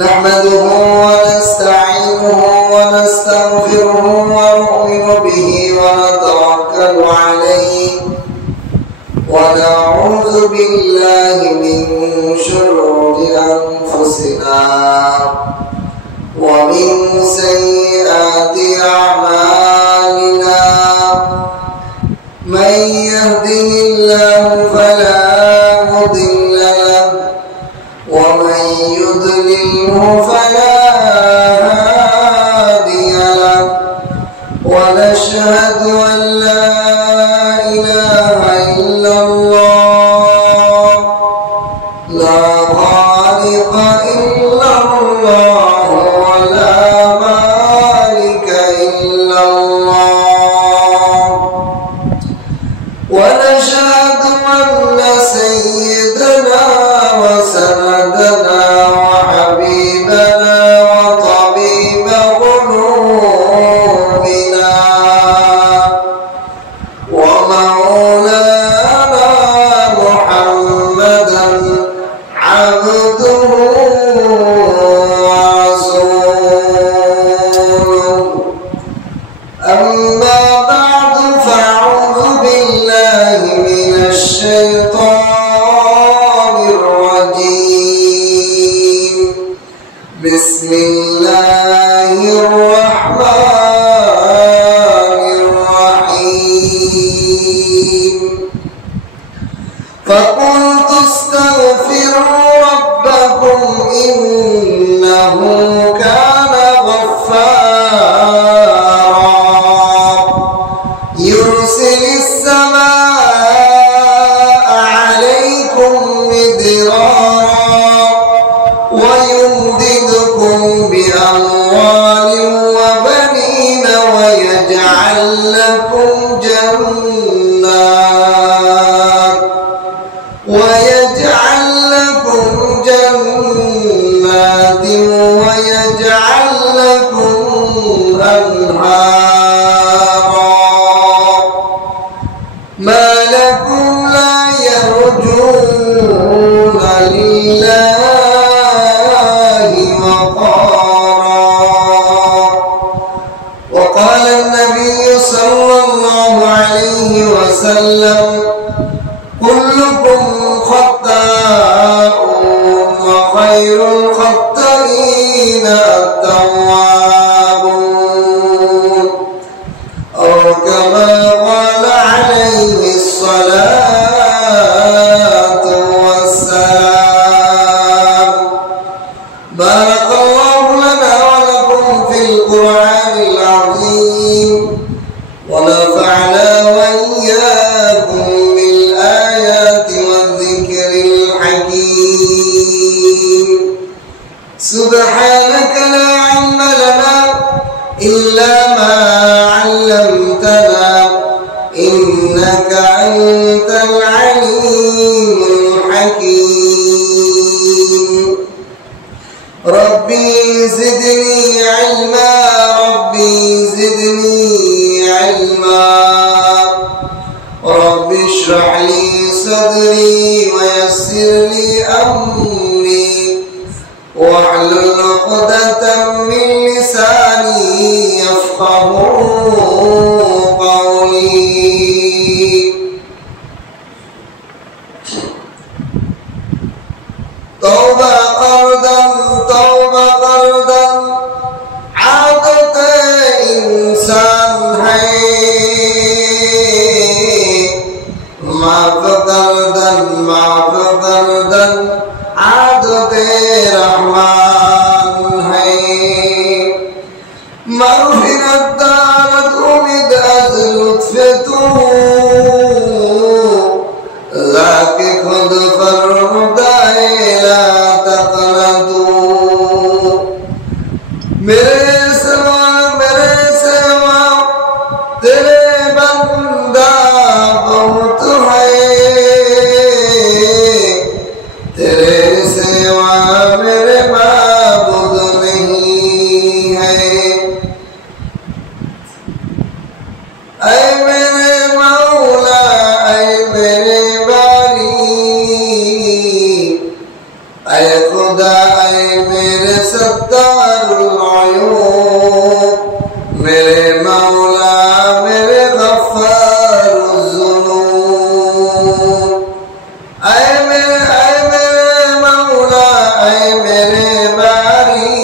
نحمده ونستعينه ونستغفره ونؤمن به ونتوكل عليه ونعوذ بالله من شرور أنفسنا ومن سيئات أعمالنا من يهده الله فلا مضل له ومن يضلله فلا هادي له ونشهد أن لا إله إلا الله لا خالق إلا الله ولا مالك إلا الله ونشهد أن سيدنا وسندنا وحبيبنا وطبيب قلوبنا ومولانا محمدا عبده ورسوله أما بعد فأعوذ بالله من الشيطان الرجيم بسم الله الرحمن الرحيم فقلت استغفروا ربكم إنه كان غفارا يرسل السماء عليكم مدرارا ويمددكم بأموال وبنين ويجعل لكم جنات ويجعل لكم أنهارا ما لكم لا يرجون لله وقارا وقال النبي صلى الله عليه وسلم كلكم خطاء وخير الخطائين التوابون أو كما قال عليه الصلاة والسلام بارك الله لنا ولكم في القرآن العظيم ونفعنا وإياكم بالآيات والذكر الحكيم سبحانك لا علم لنا إلا ما علمتنا إنك أنت العليم الحكيم ربي زدني علما ربي زدني علما رب اشرح لي صدري ويسر لي أمري واحلل عقدة من لساني يفقهوا قولي توبة قردا عادت इंसान है माफ गर्दन सत्तारुल अयूब, मेरे मौला मेरे गफ्फारुल ज़ुनूब। ऐ मेरे मौला, ऐ मेरे बारी,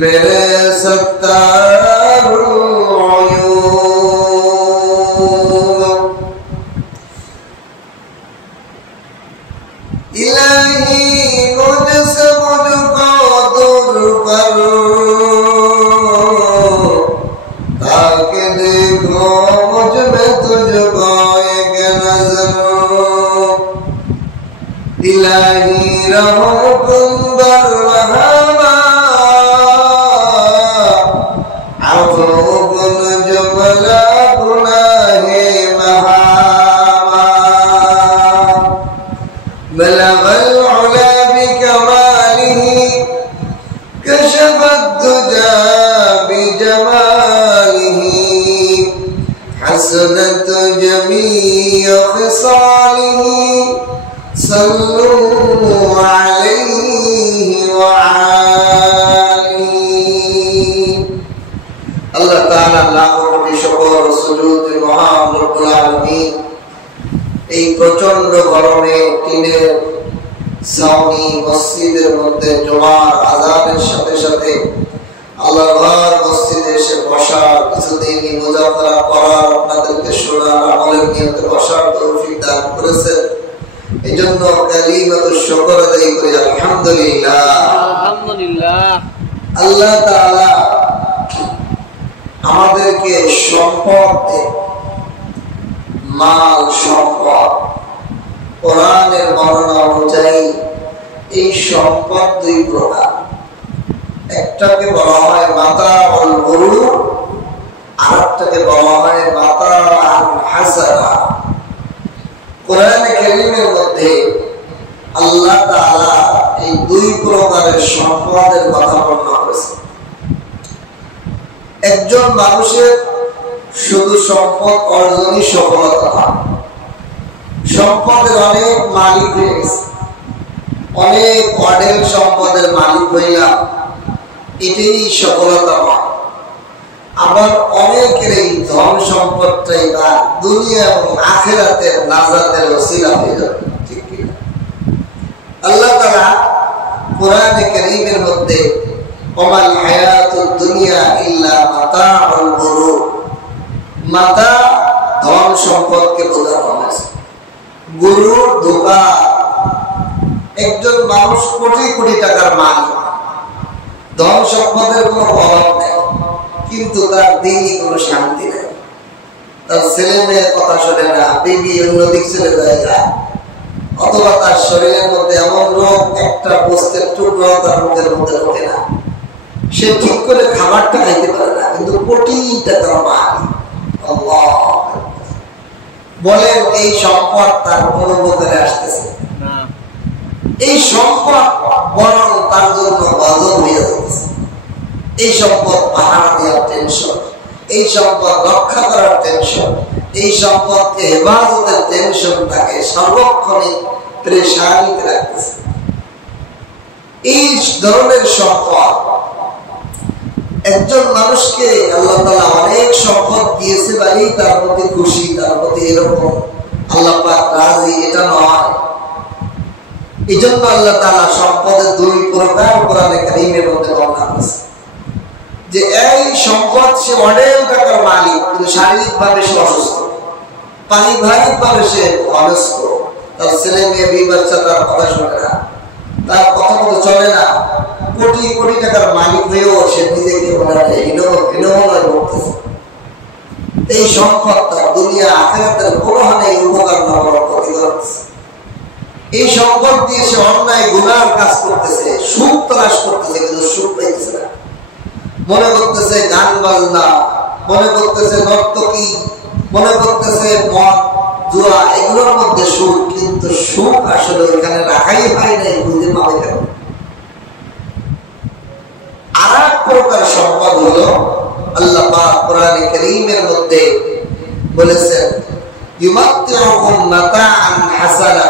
मेरे सत्तारुल अयूब। इलाही मुझसे मुझको दूर कर, ताकि देखो मुझ में तुझको एक नजर। इलाही रहो तुम बरहमा, अफ़ू कुन जुमला गुनाहे महामा। बलगल उला बिकमालिही, कशफत दुजा बिजमालिही, हसनत जमीअ ख़िसालिही, सल्लू अलैहि व आलिही। अल्लाह ताआला लाखों कोटी शुक्र सुजूद महान रब्बुल आलमीन। এই প্রচন্ড গরমে টিনের ছাউনি মসজিদের মধ্যে জুমার আযানের সাথে সাথে আল্লাহর ঘর মসজিদে এসে বসার, কিছুদিন মুজাফারা করার, আপনাদেরকে শোনার, আমলের নিয়তে বসার তৌফিক দান করেছেন। এজন্য কালিমাতুশ শুকর আদায় করি আলহামদুলিল্লাহ। আলহামদুলিল্লাহ। আল্লাহ তাআলা আমাদেরকে সম্পদ দেন, মাল সম্পদ। কোরআনের বর্ণনা অনুযায়ী এই সম্পদ দুই প্রকার। একটাকে বলা হয় মাতাউল গুরুর, আরেকটাকে বলা হয় মাতাউল হাসানা। কোরআনে কারীমের মধ্যে আল্লাহ তাআলা এই দুই প্রকারের সম্পদের কথা বর্ণনা করেছেন। একজন মানুষের শুধু সম্পদ অর্জনই সফলতা নয়, সম্পদের অনেক মালিক হয়ে গেছে, অনেক অঢেল সম্পদের মালিক হইলাম, এটাই সফলতা নয়। আবার অনেকের এই ধন সম্পদটাই তার দুনিয়া এবং আখিরাতের নাজাতের ওসিলা হয়ে যাবে, ঠিক কি? আল্লাহ তাআলা কোরআনে কারীমের মধ্যে ওয়ামাল হায়াতুদ দুনিয়া ইল্লা মাতাউল গুরুর, মাতা ধন সম্পদকে বোঝানো হয়েছে, গুরু ধোঁকা। একজন মানুষ কোটি কোটি টাকার মালিক, ধন সম্পদের কোনো অভাব নেই, কিন্তু তার দিনই কোনো শান্তি নেই। তার ছেলে মেয়ের কথা শোনে না, বিবি অন্যদিক চলে যায়, অথবা তার শরীরের মধ্যে এমন রোগ, একটা বস্তুর টুকরো তার মুখের মধ্যে ঢোকে না, সে ঠিক করে খাবারটা খাইতে পারে না, কিন্তু কোটি টাকার মালিক। বলেন এই সম্পদ তার কোন উপকারে আসতেছে না, এই সম্পদ বরং তার জন্য গজব হয়ে যাচ্ছে। এই সম্পদ পাহারা দেওয়ার টেনশন, এই সম্পদ রক্ষা করার টেনশন, এই সম্পদকে হেফাজতের টেনশন তাকে সর্বক্ষণে পেরেশানিতে রাখতেছে। এই ধরনের সম্পদ একজন মানুষকে আল্লাহ তাআলা অনেক সম্পদ দিয়েছে বলেই তার প্রতি খুশি, তার প্রতি এরকম আল্লাহ পাক রাজি, এটা নয়। এজন্য আল্লাহ তাআলা সম্পদের দুই প্রকার কোরআনে কারীমের মধ্যে বর্ণনা করেছেন। যে এই সম্পদ সে অনেক টাকার মালিক, কিন্তু শারীরিকভাবে সে অসুস্থ, পারিবারিকভাবে সে অনস্ত, তার ছেলে মেয়ে বিয়ে বাচ্চা তার কথা শোনে না, তার কথা মতো চলে না, কোটি কোটি টাকার মালিক হয়েও সে নিজেকে হীনমনে করতেছে। এই সম্পদ তার দুনিয়া আখিরাতের কোনো হানে উপকার না করার ক্ষতি করতেছে। এই সম্পদ দিয়ে সে অন্যায় গুনার কাজ করতেছে, সুখ তলাশ করতেছে, কিন্তু সুখ পাইতেছে না। মনে করতেছে গান বাজনা, মনে করতেছে নর্তকী, মনে করতেছে মদ জুয়া, এগুলোর মধ্যে সুখ, কিন্তু সুখ আসলে ওইখানে রাখাই হয় নাই, বুঝতে পাবে কেন? আর এক প্রকার সম্পদ হলো আল্লাহ পাক কোরআনে কারীমের মধ্যে বলেছেন ইউমাত্তিউকুম মাতাআন হাসানা,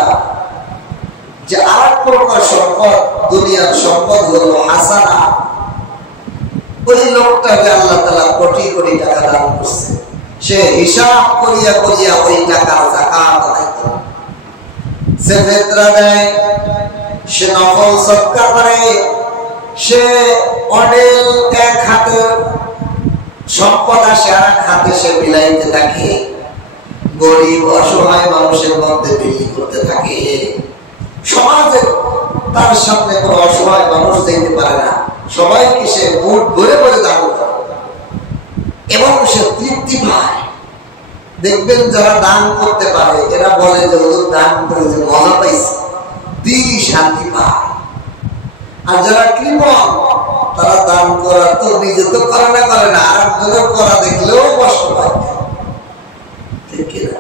যে আর এক প্রকার সম্পদ, দুনিয়ার সম্পদ হলো হাসানা। ওই লোকটাকে আল্লাহ তাআলা কোটি কোটি টাকা দান করছে, সে হিসাব করিয়া করিয়া ওই টাকার যাকাত আদায় করে, সে ফিতরা দেয়, সে নফল সদকা করে, সে অডেল এক হাতে সম্পদ আসে আর এক হাতে সে বিলাইতে থাকে, গরিব অসহায় মানুষের মধ্যে বিলি করতে থাকে। সমাজে তার সামনে কোনো অসহায় মানুষ দেখতে পারে না, সবাইকে সে মুঠ ভরে ভরে দান করে এবং সে তৃপ্তি পায়। দেখবেন যারা দান করতে পারে এরা বলে যে হুজুর দান করে যে মজা পাইছে, দিনই শান্তি পায়। আর যারা কৃপণ তারা দান করার তো নিজে তো করে না, আর একজনের করা দেখলেও কষ্ট পায়। ঠিক কিনা?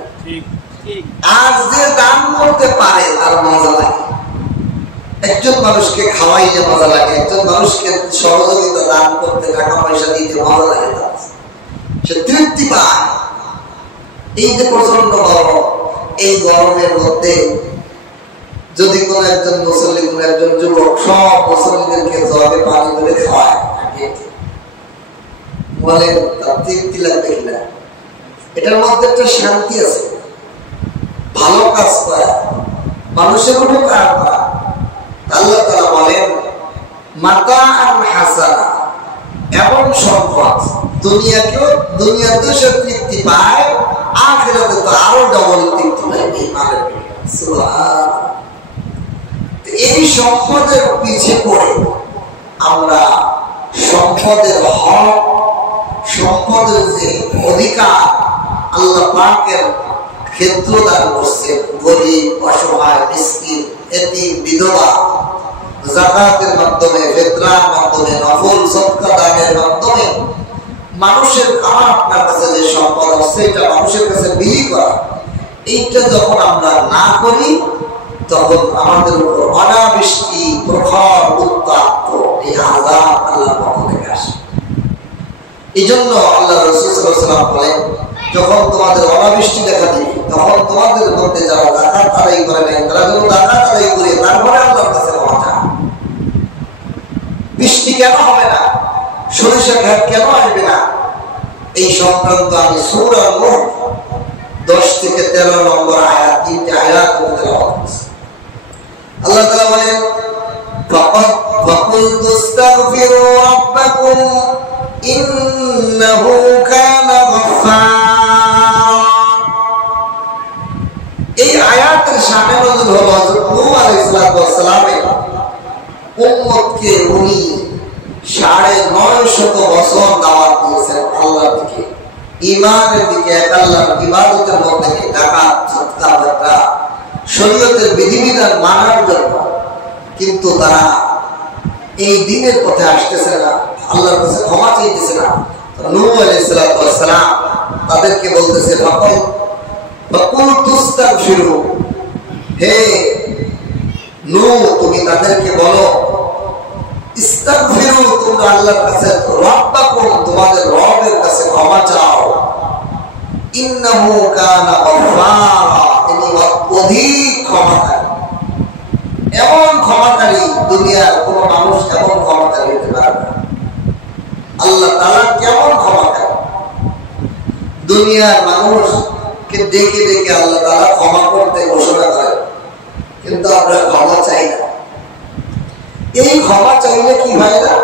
আর যে দান করতে পারে তার মজা লাগে। একজন মানুষকে খাওয়াইলে মজা লাগে, একজন মানুষকে সহযোগিতা দান করতে, টাকা পয়সা দিতে মজা লাগে, সে তৃপ্তি পায়। এই যে প্রচন্ড গরম, এই গরমের মধ্যে যদি কোন একজন মুসল্লি, কোন একজন যুবক সব মুসল্লিদেরকে জলে পানি করে খাওয়ায়, বলেন তার তৃপ্তি লাগবে কিনা? এটার মধ্যে একটা শান্তি আছে। ভালো কাজ করা, মানুষের উপকার করা। আল্লাহ তাআলা বলেন মাতাআন হাসানা, এমন সম্পদ দুনিয়াতে সে তৃপ্তি পায়, আখিরাতে তো আরো ডবল তৃপ্তি পাবে। সুবহানাল্লাহ। এই সম্পদের পিছে পড়ে আমরা সম্পদের হক, সম্পদের যে অধিকার আল্লাহ পাকের ক্ষেত্র দান করছে, গরিব অসহায় মিসকিন এতিম বিধবা, যাকাতের মাধ্যমে, ফিতরার মাধ্যমে, নফল সদকা দানের মাধ্যমে মানুষের, আমার আপনার কাছে যে সম্পদ আছে এটা মানুষের কাছে বিলি করা, এইটা যখন আমরা না করি তখন আমাদের উপর অনাবৃষ্টি, প্রখর উত্তাপ, এই আযাব আল্লাহর পক্ষ থেকে আসে। এই জন্য আল্লাহ রাসূল সাল্লাল্লাহু আলাইহি ওয়াসাল্লাম বলেন যখন তোমাদের অনাবৃষ্টি দেখা দিবে তখন তোমাদের মধ্যে যারা যাকাত আদায় করে নেয় তারা যেন যাকাত আদায় করে তারপরে আল্লাহর কাছে ক্ষমা চায়। বৃষ্টি কেন হবে না, সরিষা ঘাট কেন আসবে না, এই সংক্রান্ত আমি সূরা নূহ 10 থেকে 13 নম্বর আয়াত, 3টি আয়াত তেলাওয়াত করছি। আল্লাহ তাআলা বলেন فَقُلْتُ اسْتَغْفِرُوا رَبَّكُمْ إِنَّهُ كَانَ غَفَّارًا। এই আয়াতের শানে নজুল হলো হযরত নূহ আলাইহিস সালামের উম্মতকে উনি 950 বছর দাওয়াত দিয়েছেন আল্লাহর দিকে, ঈমানের দিকে, এক আল্লাহর ইবাদতের মধ্যে ডাকাত, সদকা, যাত্রা, শরীয়তের বিধিবিধান মানার জন্য। কিন্তু তারা এই দিনের পথে আসতেছে না, আল্লাহর কাছে ক্ষমা চাইতেছে না। নূহ আলাইহিস সালাম তাদেরকে বলতেছে ফাকুল তুস্তাগফিরু, হে নূহ তুমি তাদেরকে বলো ইস্তাগফিরু, তোমরা আল্লাহর কাছে রব্বাকুম, তোমাদের রবের কাছে ক্ষমা চাও। ইন্নাহু কানা গফফারা, তিনি অধিক ক্ষমাকারী। এমন ক্ষমাকারী দুনিয়ার কোন মানুষ এমন ক্ষমাকারী হতে পারে না। আল্লাহ তাআলা কেমন ক্ষমাকারী, দুনিয়ার মানুষকে ডেকে ডেকে আল্লাহ তাআলা ক্ষমা করতে ঘোষণা করে, কিন্তু আমরা ক্ষমা চাই না। এই ক্ষমা চাইলে কি হয় না,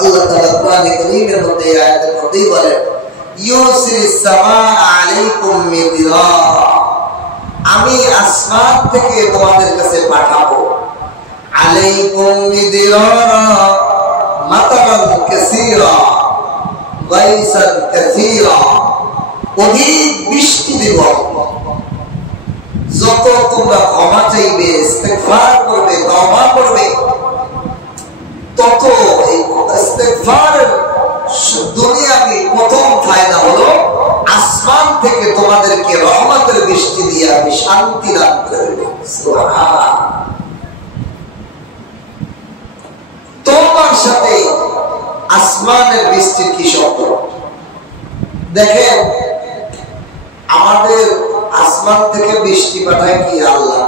আল্লাহ তাআলা কোরআনে কারীমের মধ্যে এই আয়াতের মধ্যেই বলেন ইউসিরিস সামাআ আলাইকুম মিদরারা, আমি আসমান থেকে তোমাদের কাছে পাঠাবো আলাইকুম মিদরারা মাতারান কাসীরা গায়সান কাসীরা, অধিক বৃষ্টি দেব। যত তোমরা ক্ষমা চাইবে, ইস্তিগফার করবে, তওবা করবে, তত এই ইস্তিগফারের দুনিয়াবি প্রথম ফায়দা হলো আসমান থেকে তোমাদেরকে রহমতের বৃষ্টি দিয়ে আমি শান্তি দান করে দেব। সুবহানাল্লাহ। তোমার সাথে আসমানের বৃষ্টির কি সম্পর্ক? দেখেন, আমাদের আসমান থেকে বৃষ্টি পাঠায় কি আল্লাহ,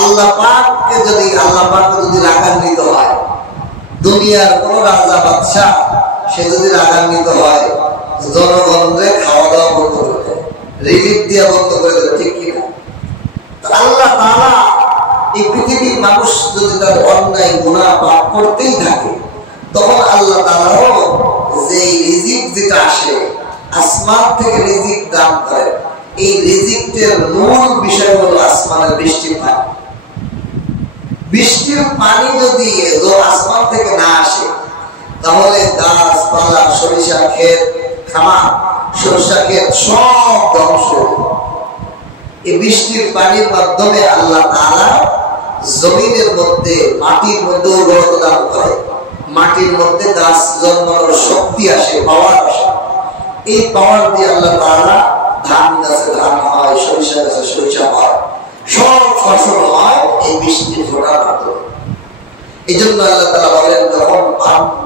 আল্লাহ পাককে যদি রাগান্বিত হয়, দুনিয়ার কোন রাজা বাদশাহ সে যদি রাগান্বিত হয়, জনগণকে খাওয়া দাওয়া বন্ধ করে দেয়, রিলিফ দিয়ে বন্ধ করে দেবে, ঠিক কিনা? আল্লাহ তাআলা এই পৃথিবীর মানুষ যদি তার অন্যায় গুনাহ পাপ করতেই থাকে, তখন আল্লাহ তাআলাও যে রিজিক যেটা আসে আসমান থেকে রিজিক দান করে, এই রিজিকের মূল বিষয় হলো আসমানের বৃষ্টির পানি। বৃষ্টির পানি যদি আসমান থেকে না আসে, তাহলে গাছপালা, সরিষা ক্ষেত, খামার, সরিষা ক্ষেত সব ধ্বংস। এই বৃষ্টির পানির মাধ্যমে আল্লাহ তাআলা জমিনের মধ্যে, মাটির মধ্যে উর্বরতা দান করে, মাটির মধ্যে গাছ জন্মানোর শক্তি আসে, পাওয়ার আসে। এই পাওয়ার দিয়ে আল্লাহ তাআলা ধান গাছে ধান হয়, সরিষা গাছে সরিষা হয়, সব ফসল হয় এই বৃষ্টির ফোঁটার মাধ্যমে। এই জন্য আল্লাহ তাআলা বলেন, যখন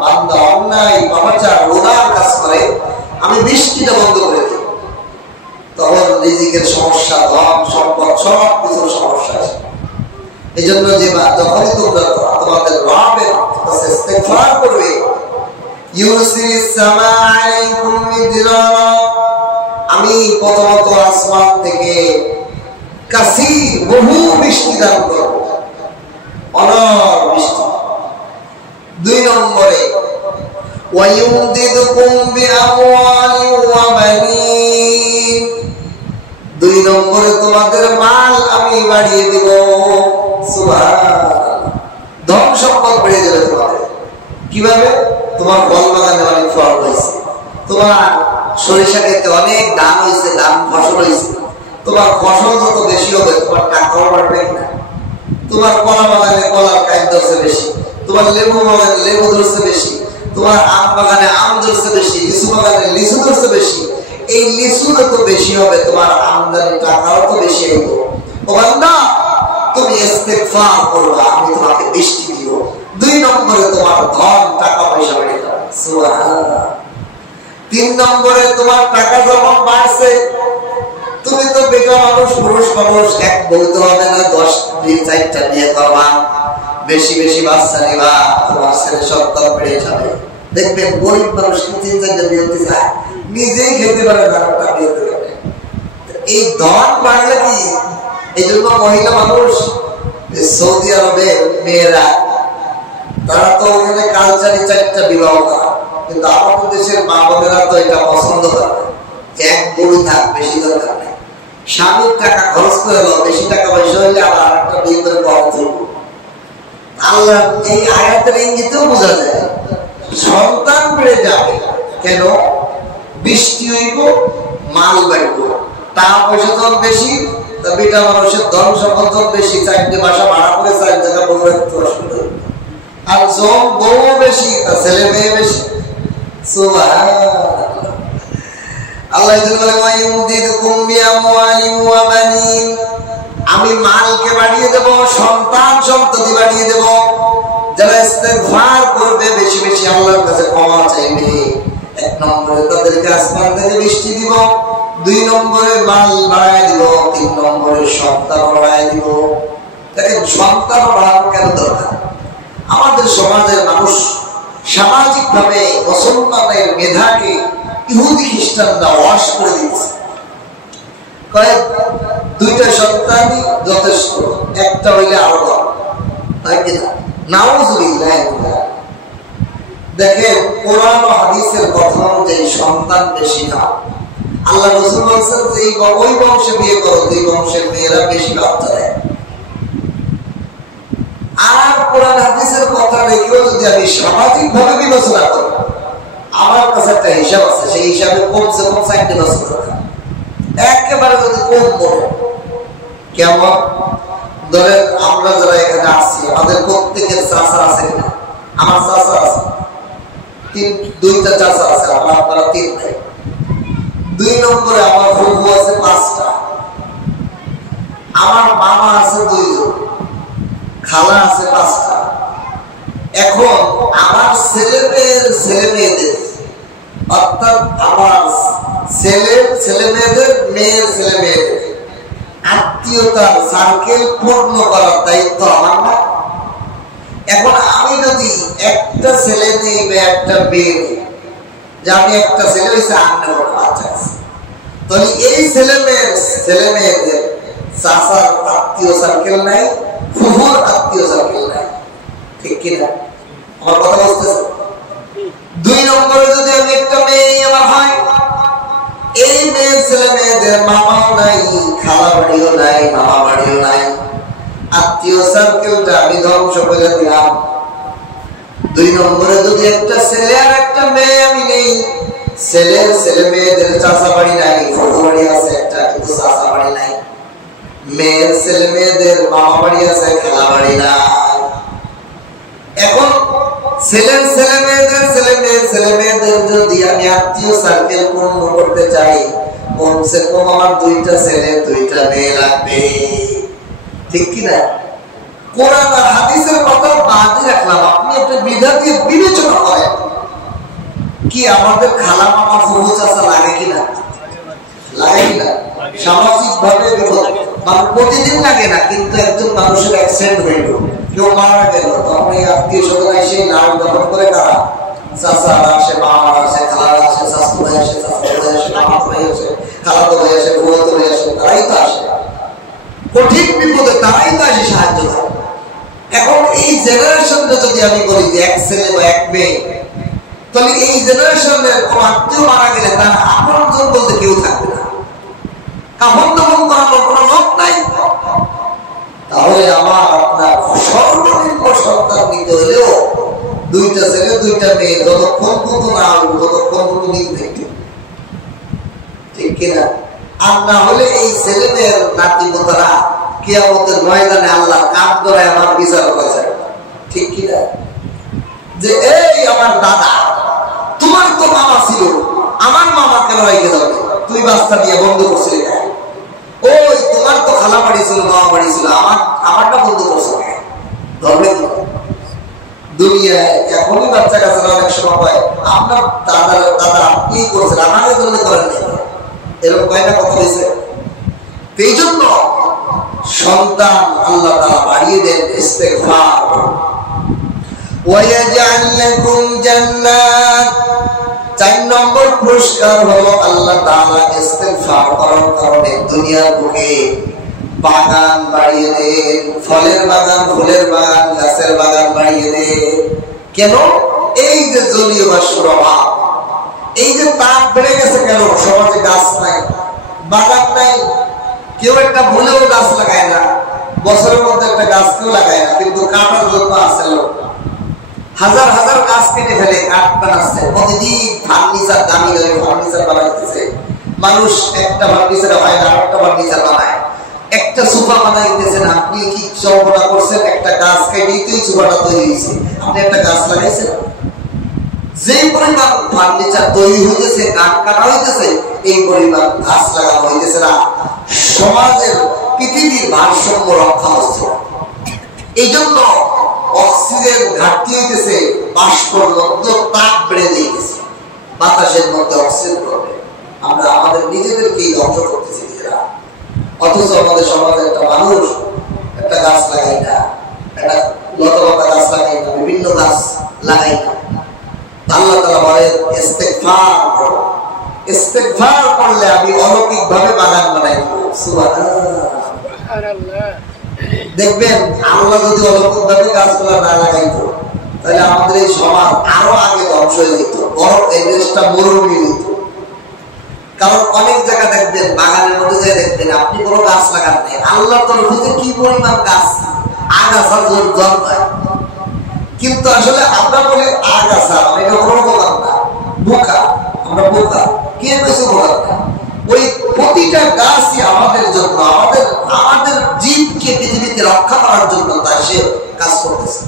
বান্দা অন্যায় পাপাচার গুনাহ কাজ করে, আমি বৃষ্টিটা বন্ধ করে দিই, তখন রিজিকের সমস্যা, ধন সম্পদ সব কিছুর সমস্যা আসে। এই জন্য যে যখনই তোমরা তোমাদের রবের কাছে ইস্তিগফার করবে, ইউরসিলিস সামা আলাইকুম মিদরারা, আমি প্রথমত আসমান থেকে কাসীর বহু বৃষ্টি দান করব, অনর বৃষ্টি। 2 নম্বরে ওয়ায়ুমদিদুকুম বিআমওয়ালিন ওয়া বানিন, 2 নম্বরে তোমাদের মাল আমি বাড়িয়ে দেব। সুবহানাল্লাহ, ধন সম্পদ বেড়ে যাবে তোমাদের। কিভাবে? তোমার ফল বাগানে অনেক ফল হয়েছে, তোমার সরিষা ক্ষেতে অনেক ধান হয়েছে, ধান ফসল হয়েছে, তোমার ফসল যত বেশি হবে তোমার টাকাও বাড়বে না। তোমার কলা বাগানে কলার কাজ ধরছে বেশি, তোমার লেবু বাগানে লেবু ধরছে বেশি, তোমার আম বাগানে আম ধরছে বেশি, লিচু বাগানে লিচু ধরছে বেশি। এই লিচু যত বেশি হবে তোমার আমদানি টাকাও তো বেশি হইব। ও বান্দা, তুমি ইস্তিগফার করবা, আমি তোমাকে বৃষ্টি দিব। 2 নম্বরে তোমার ধন টাকা পয়সা বেড়ে যাবে। সুবহানাল্লাহ। 3 নম্বরে তোমার টাকা যখন বাড়ছে, তুমি তো বেকার মানুষ, পুরুষ মানুষ, এক বলতে হবে না, 10-4টা বিয়ে করবা, বেশি বেশি বাচ্চা নিবা, তোমার ছেলে সন্তান বেড়ে যাবে। দেখবেন গরিব মানুষ 3-4টা বিয়ে হতে চায়, নিজেই খেতে পারে না, একটা বিয়ে হতে পারে। এই ধন বাড়লে কি, এই জন্য মহিলা মানুষ সৌদি আরবে মেয়েরা, তারা তো ওখানে কালচারি 4টা বিবাহ করা, কিন্তু আমাদের দেশের মা বোনেরা তো এটা পছন্দ করে, এক বউ থাক, বেশি দরকার নেই। স্বামীর টাকা খরচ করে দাও, বেশি টাকা পয়সা হইলে আবার আরেকটা বিয়ে করে বড় চলবো। আল্লাহ এই আয়াতের ইঙ্গিতেও বোঝা যায় সন্তান বেড়ে যাবে। কেন? বৃষ্টি হইব, মাল বাড়ব, টাকা পয়সা যখন বেশি, তা বেটা মানুষের ধন সম্পদ যখন বেশি, 4টে বাসা ভাড়া করে 4 জায়গা বউ রাখতে অসুবিধা। আর যখন বউ বেশি, তা ছেলে মেয়ে বেশি। সুবহানাল্লাহ। আল্লাহ আমি মালকে বাড়িয়ে দেব, সন্তান সন্ততি বাড়িয়ে দেব। যারা ইস্তিগফার করবে, বেশি বেশি আল্লাহর কাছে ক্ষমা চাইবে, 1 নম্বরে তাদেরকে আসমান থেকে বৃষ্টি দিব, 2 নম্বরে মাল বাড়ায় দিব, 3 নম্বরে সন্তান বাড়ায় দিব। দেখেন সন্তান বাড়ানো কেন দরকার? আমাদের সমাজের মানুষ সামাজিক ভাবে মুসলমানের মেধাকে ইহুদি খ্রিস্টানরা ওয়াশ করে দিয়েছে। কয়েক 2টা সন্তানই যথেষ্ট, একটা হইলে আরো ভালো, তাই কিনা? নাউযুবিল্লাহ। দেখেন কোরআন ও হাদিসের কথা অনুযায়ী সন্তান বেশি না। আল্লাহ রাসূল বলেছেন যে ওই বংশে বিয়ে করো, এই বংশের মেয়েরা বেশি বাচ্চা দেয়। আর কোরআন হাদিসের কথা রেখেও যদি আমি সামাজিক ভাবে বিবেচনা করি, আমার কাছে একটা হিসাব আছে, সেই হিসাবে কমসে কম 4টে বছর দরকার। একেবারে যদি কম বড়, কেমন? ধরেন আমরা যারা এখানে আসছি, আমাদের প্রত্যেকের চাচা আছে কিনা? আমার চাচা আছে, 2টা চাচা আছে, আপনারা 3 ভাই। 2 নম্বরে আমার ফুফু আছে 5টা, আমার মামা আছে 2 জন, খালা আছে 5টা। এখন আমার ছেলে মেয়েদের, অর্থাৎ আমার ছেলে মেয়েদের, মেয়ের ছেলে মেয়েদের, আত্মীয়তার সার্কেল পূর্ণ করার দায়িত্ব আমার না। এখন আমি যদি একটা ছেলে নেই বা একটা মেয়ে নেই, যে আমি একটা ছেলে হয়েছে আটটা বড় বাচ্চা আছে, তাহলে এই ছেলে মেয়েদের চাচার আত্মীয় সার্কেল নাই, ফুফুর আত্মীয় সার্কেল নাই, ঠিক কিনা? আমার কথা বুঝতেছে? 2 নম্বরে যদি আমি একটা মেয়ে আমার হয়, এই মেয়ের ছেলে মেয়েদের মামাও নাই, খালা বাড়িও নাই, মামা বাড়িও নাই, আত্মীয় সার্কেলটা আমি ধ্বংস করে দিলাম। 2 নম্বরে যদি একটা ছেলে আর একটা মেয়ে আমি নেই, ছেলের ছেলে মেয়েদের চাচা বাড়ি নাই, ফুফু বাড়ি আছে একটা, কিন্তু চাচা বাড়ি নাই। মেয়ের ছেলে মেয়েদের মামা বাড়ি আছে, খালা বাড়ি নাই। এখন ছেলের ছেলে মেয়েদের যদি আমি আত্মীয় সার্কেল পূর্ণ করতে চাই, কমসে কম আমার 2টা ছেলে 2টা মেয়ে লাগবে, ঠিক কিনা? কোরআন আর হাদিসের কথা বাদই রাখলাম, আপনি একটা বিধান দিয়ে বিবেচনা করেন, কি আমাদের খালা মামা ফুফু চাচা লাগে কিনা? লাগে কিনা? সামাজিক ভাবে প্রতিদিন লাগে না, কিন্তু একজন মানুষের অ্যাক্সিডেন্ট হইল, কেউ মারা গেল, তখন এই আত্মীয় স্বজন এসে নাম দখল করে কারা? চাচারা আসে, মামারা আসে, খালারা আসে, শাশু ভাই আসে, চাচা ভাই আসে, মামা ভাই আসে, খালাতো ভাই আসে, ফুফাতো ভাই আসে, তারাই তো আসে। কঠিন বিপদে তারাই তো আসে সাহায্য করে। এখন এই জেনারেশনটা যদি আমি বলি যে এক ছেলে বা এক মেয়ে, তাহলে এই জেনারেশনের কোন আত্মীয় মারা গেলে তার আপনজন বলতে কেউ থাকবে না, কাপড় দমন করানোর কোনো লোক নাই। তাহলে আমার আপনার সর্বনিম্ন সন্তান নিতে হলেও 2টা ছেলে 2টা মেয়ে, যতক্ষণ পর্যন্ত না হলো ততক্ষণ পর্যন্ত নিতে থাকবে, ঠিক কিনা? আর না হলে এই ছেলে মেয়ের নাতিপোতারা কিয়ামতের ময়দানে আল্লাহ কাঠ ধরায় আমার বিচার করেছে, ঠিক কিনা? যে এই আমার দাদা, তোমার তো মামা ছিল, আমার মামা কেন রেখে যাবে, তুই বাচ্চা দিয়ে বন্ধ করছিলি না? ওই তোমার তো খালা বাড়ি ছিল, মামা বাড়ি ছিল, আমারটা বন্ধ করছো ধরবে তো? দুনিয়ায় এখনই বাচ্চা কাছে অনেক সময় হয়, আপনার দাদা আপনি করছেন, আমাকে জন্য করেন নাই, এরকম কয়টা কথা হয়েছে। এই জন্য সন্তান আল্লাহ তাআলা বাড়িয়ে দেন ইস্তেগফার, ওয়ায়াজআল লাকুম জান্নাত। 4 নম্বর পুরস্কার হলো আল্লাহ তাআলা ইস্তেগফার করার কারণে দুনিয়ার বুকে বাগান বাড়িয়ে দেন, ফলের বাগান, ফুলের বাগান, গাছের বাগান বাড়িয়ে দেন। কেন? এই যে জলীয় বাষ্পের অভাব, এই যে তাপ বেড়ে গেছে, কেন? সমাজে গাছ নাই, বাগান নাই, কেউ একটা ভুলেও গাছ লাগায় না, বছরের মধ্যে একটা গাছ কেউ লাগায় না, কিন্তু কাটার জন্য আছে লোক, হাজার হাজার গাছ কেটে ফেলে কাঠ বানাচ্ছে, প্রতিদিন ফার্নিচার, দামি দামি ফার্নিচার বানাইতেছে মানুষ। একটা ফার্নিচার হয় না, আরেকটা ফার্নিচার বানায়, একটা সোফা বানাইতেছেন। আপনি কি সর্বনা করছেন? একটা গাছ কেটেই তো এই সোফাটা তৈরি হয়েছে, আপনি একটা গাছ লাগাইছেন। যে পরিমাণ ফার্নিচার তৈরি হইতেছে, কাঠ কাটা হইতেছে, এই পরিমাণ গাছ লাগানো হইতেছে না। সমাজের, পৃথিবীর ভারসাম্য রক্ষা হচ্ছে। এই জন্য অক্সিজেন ঘাটতি হইতেছে, বাষ্পর তাপ বেড়ে দিয়েছে, বাতাসের মধ্যে অক্সিজেন প্রবলেম। আমরা আমাদের নিজেদেরকেই ধ্বংস করতেছি নিজেরা। অথচ আমাদের সমাজে একটা মানুষ একটা গাছ লাগাই না, একটা লতাপাতা গাছ লাগাই না, বিভিন্ন গাছ লাগাই না। আল্লাহ তাআলা বলেন ইস্তেগফার করো, ইস্তেগফার করলে আমি অলৌকিক ভাবে বাগান বানাই দেব। সুবহানাল্লাহ। দেখবেন আল্লাহ যদি অলৌকিক ভাবে গাছগুলো না লাগাইতো, তাহলে আমাদের এই সমাজ আরো আগে ধ্বংস হয়ে যেত, বরং এই দেশটা মরুভূমি হইত। কারণ অনেক জায়গা দেখবেন, বাগানের মধ্যে যাই দেখবেন আপনি কোনো গাছ লাগান নাই, আল্লাহ তরফ থেকে কি পরিমাণ গাছ আগাছা জন্মায়, কিন্তু আসলে আমরা বলি আগাছা, এটা কোনো বোকা না, বোকা, আমরা বোকা। কে বেশি বোকা? ওই প্রতিটা গাছই আমাদের জন্য, আমাদের জীবকে পৃথিবীতে রক্ষা করার জন্য তাই সে কাজ করতেছে।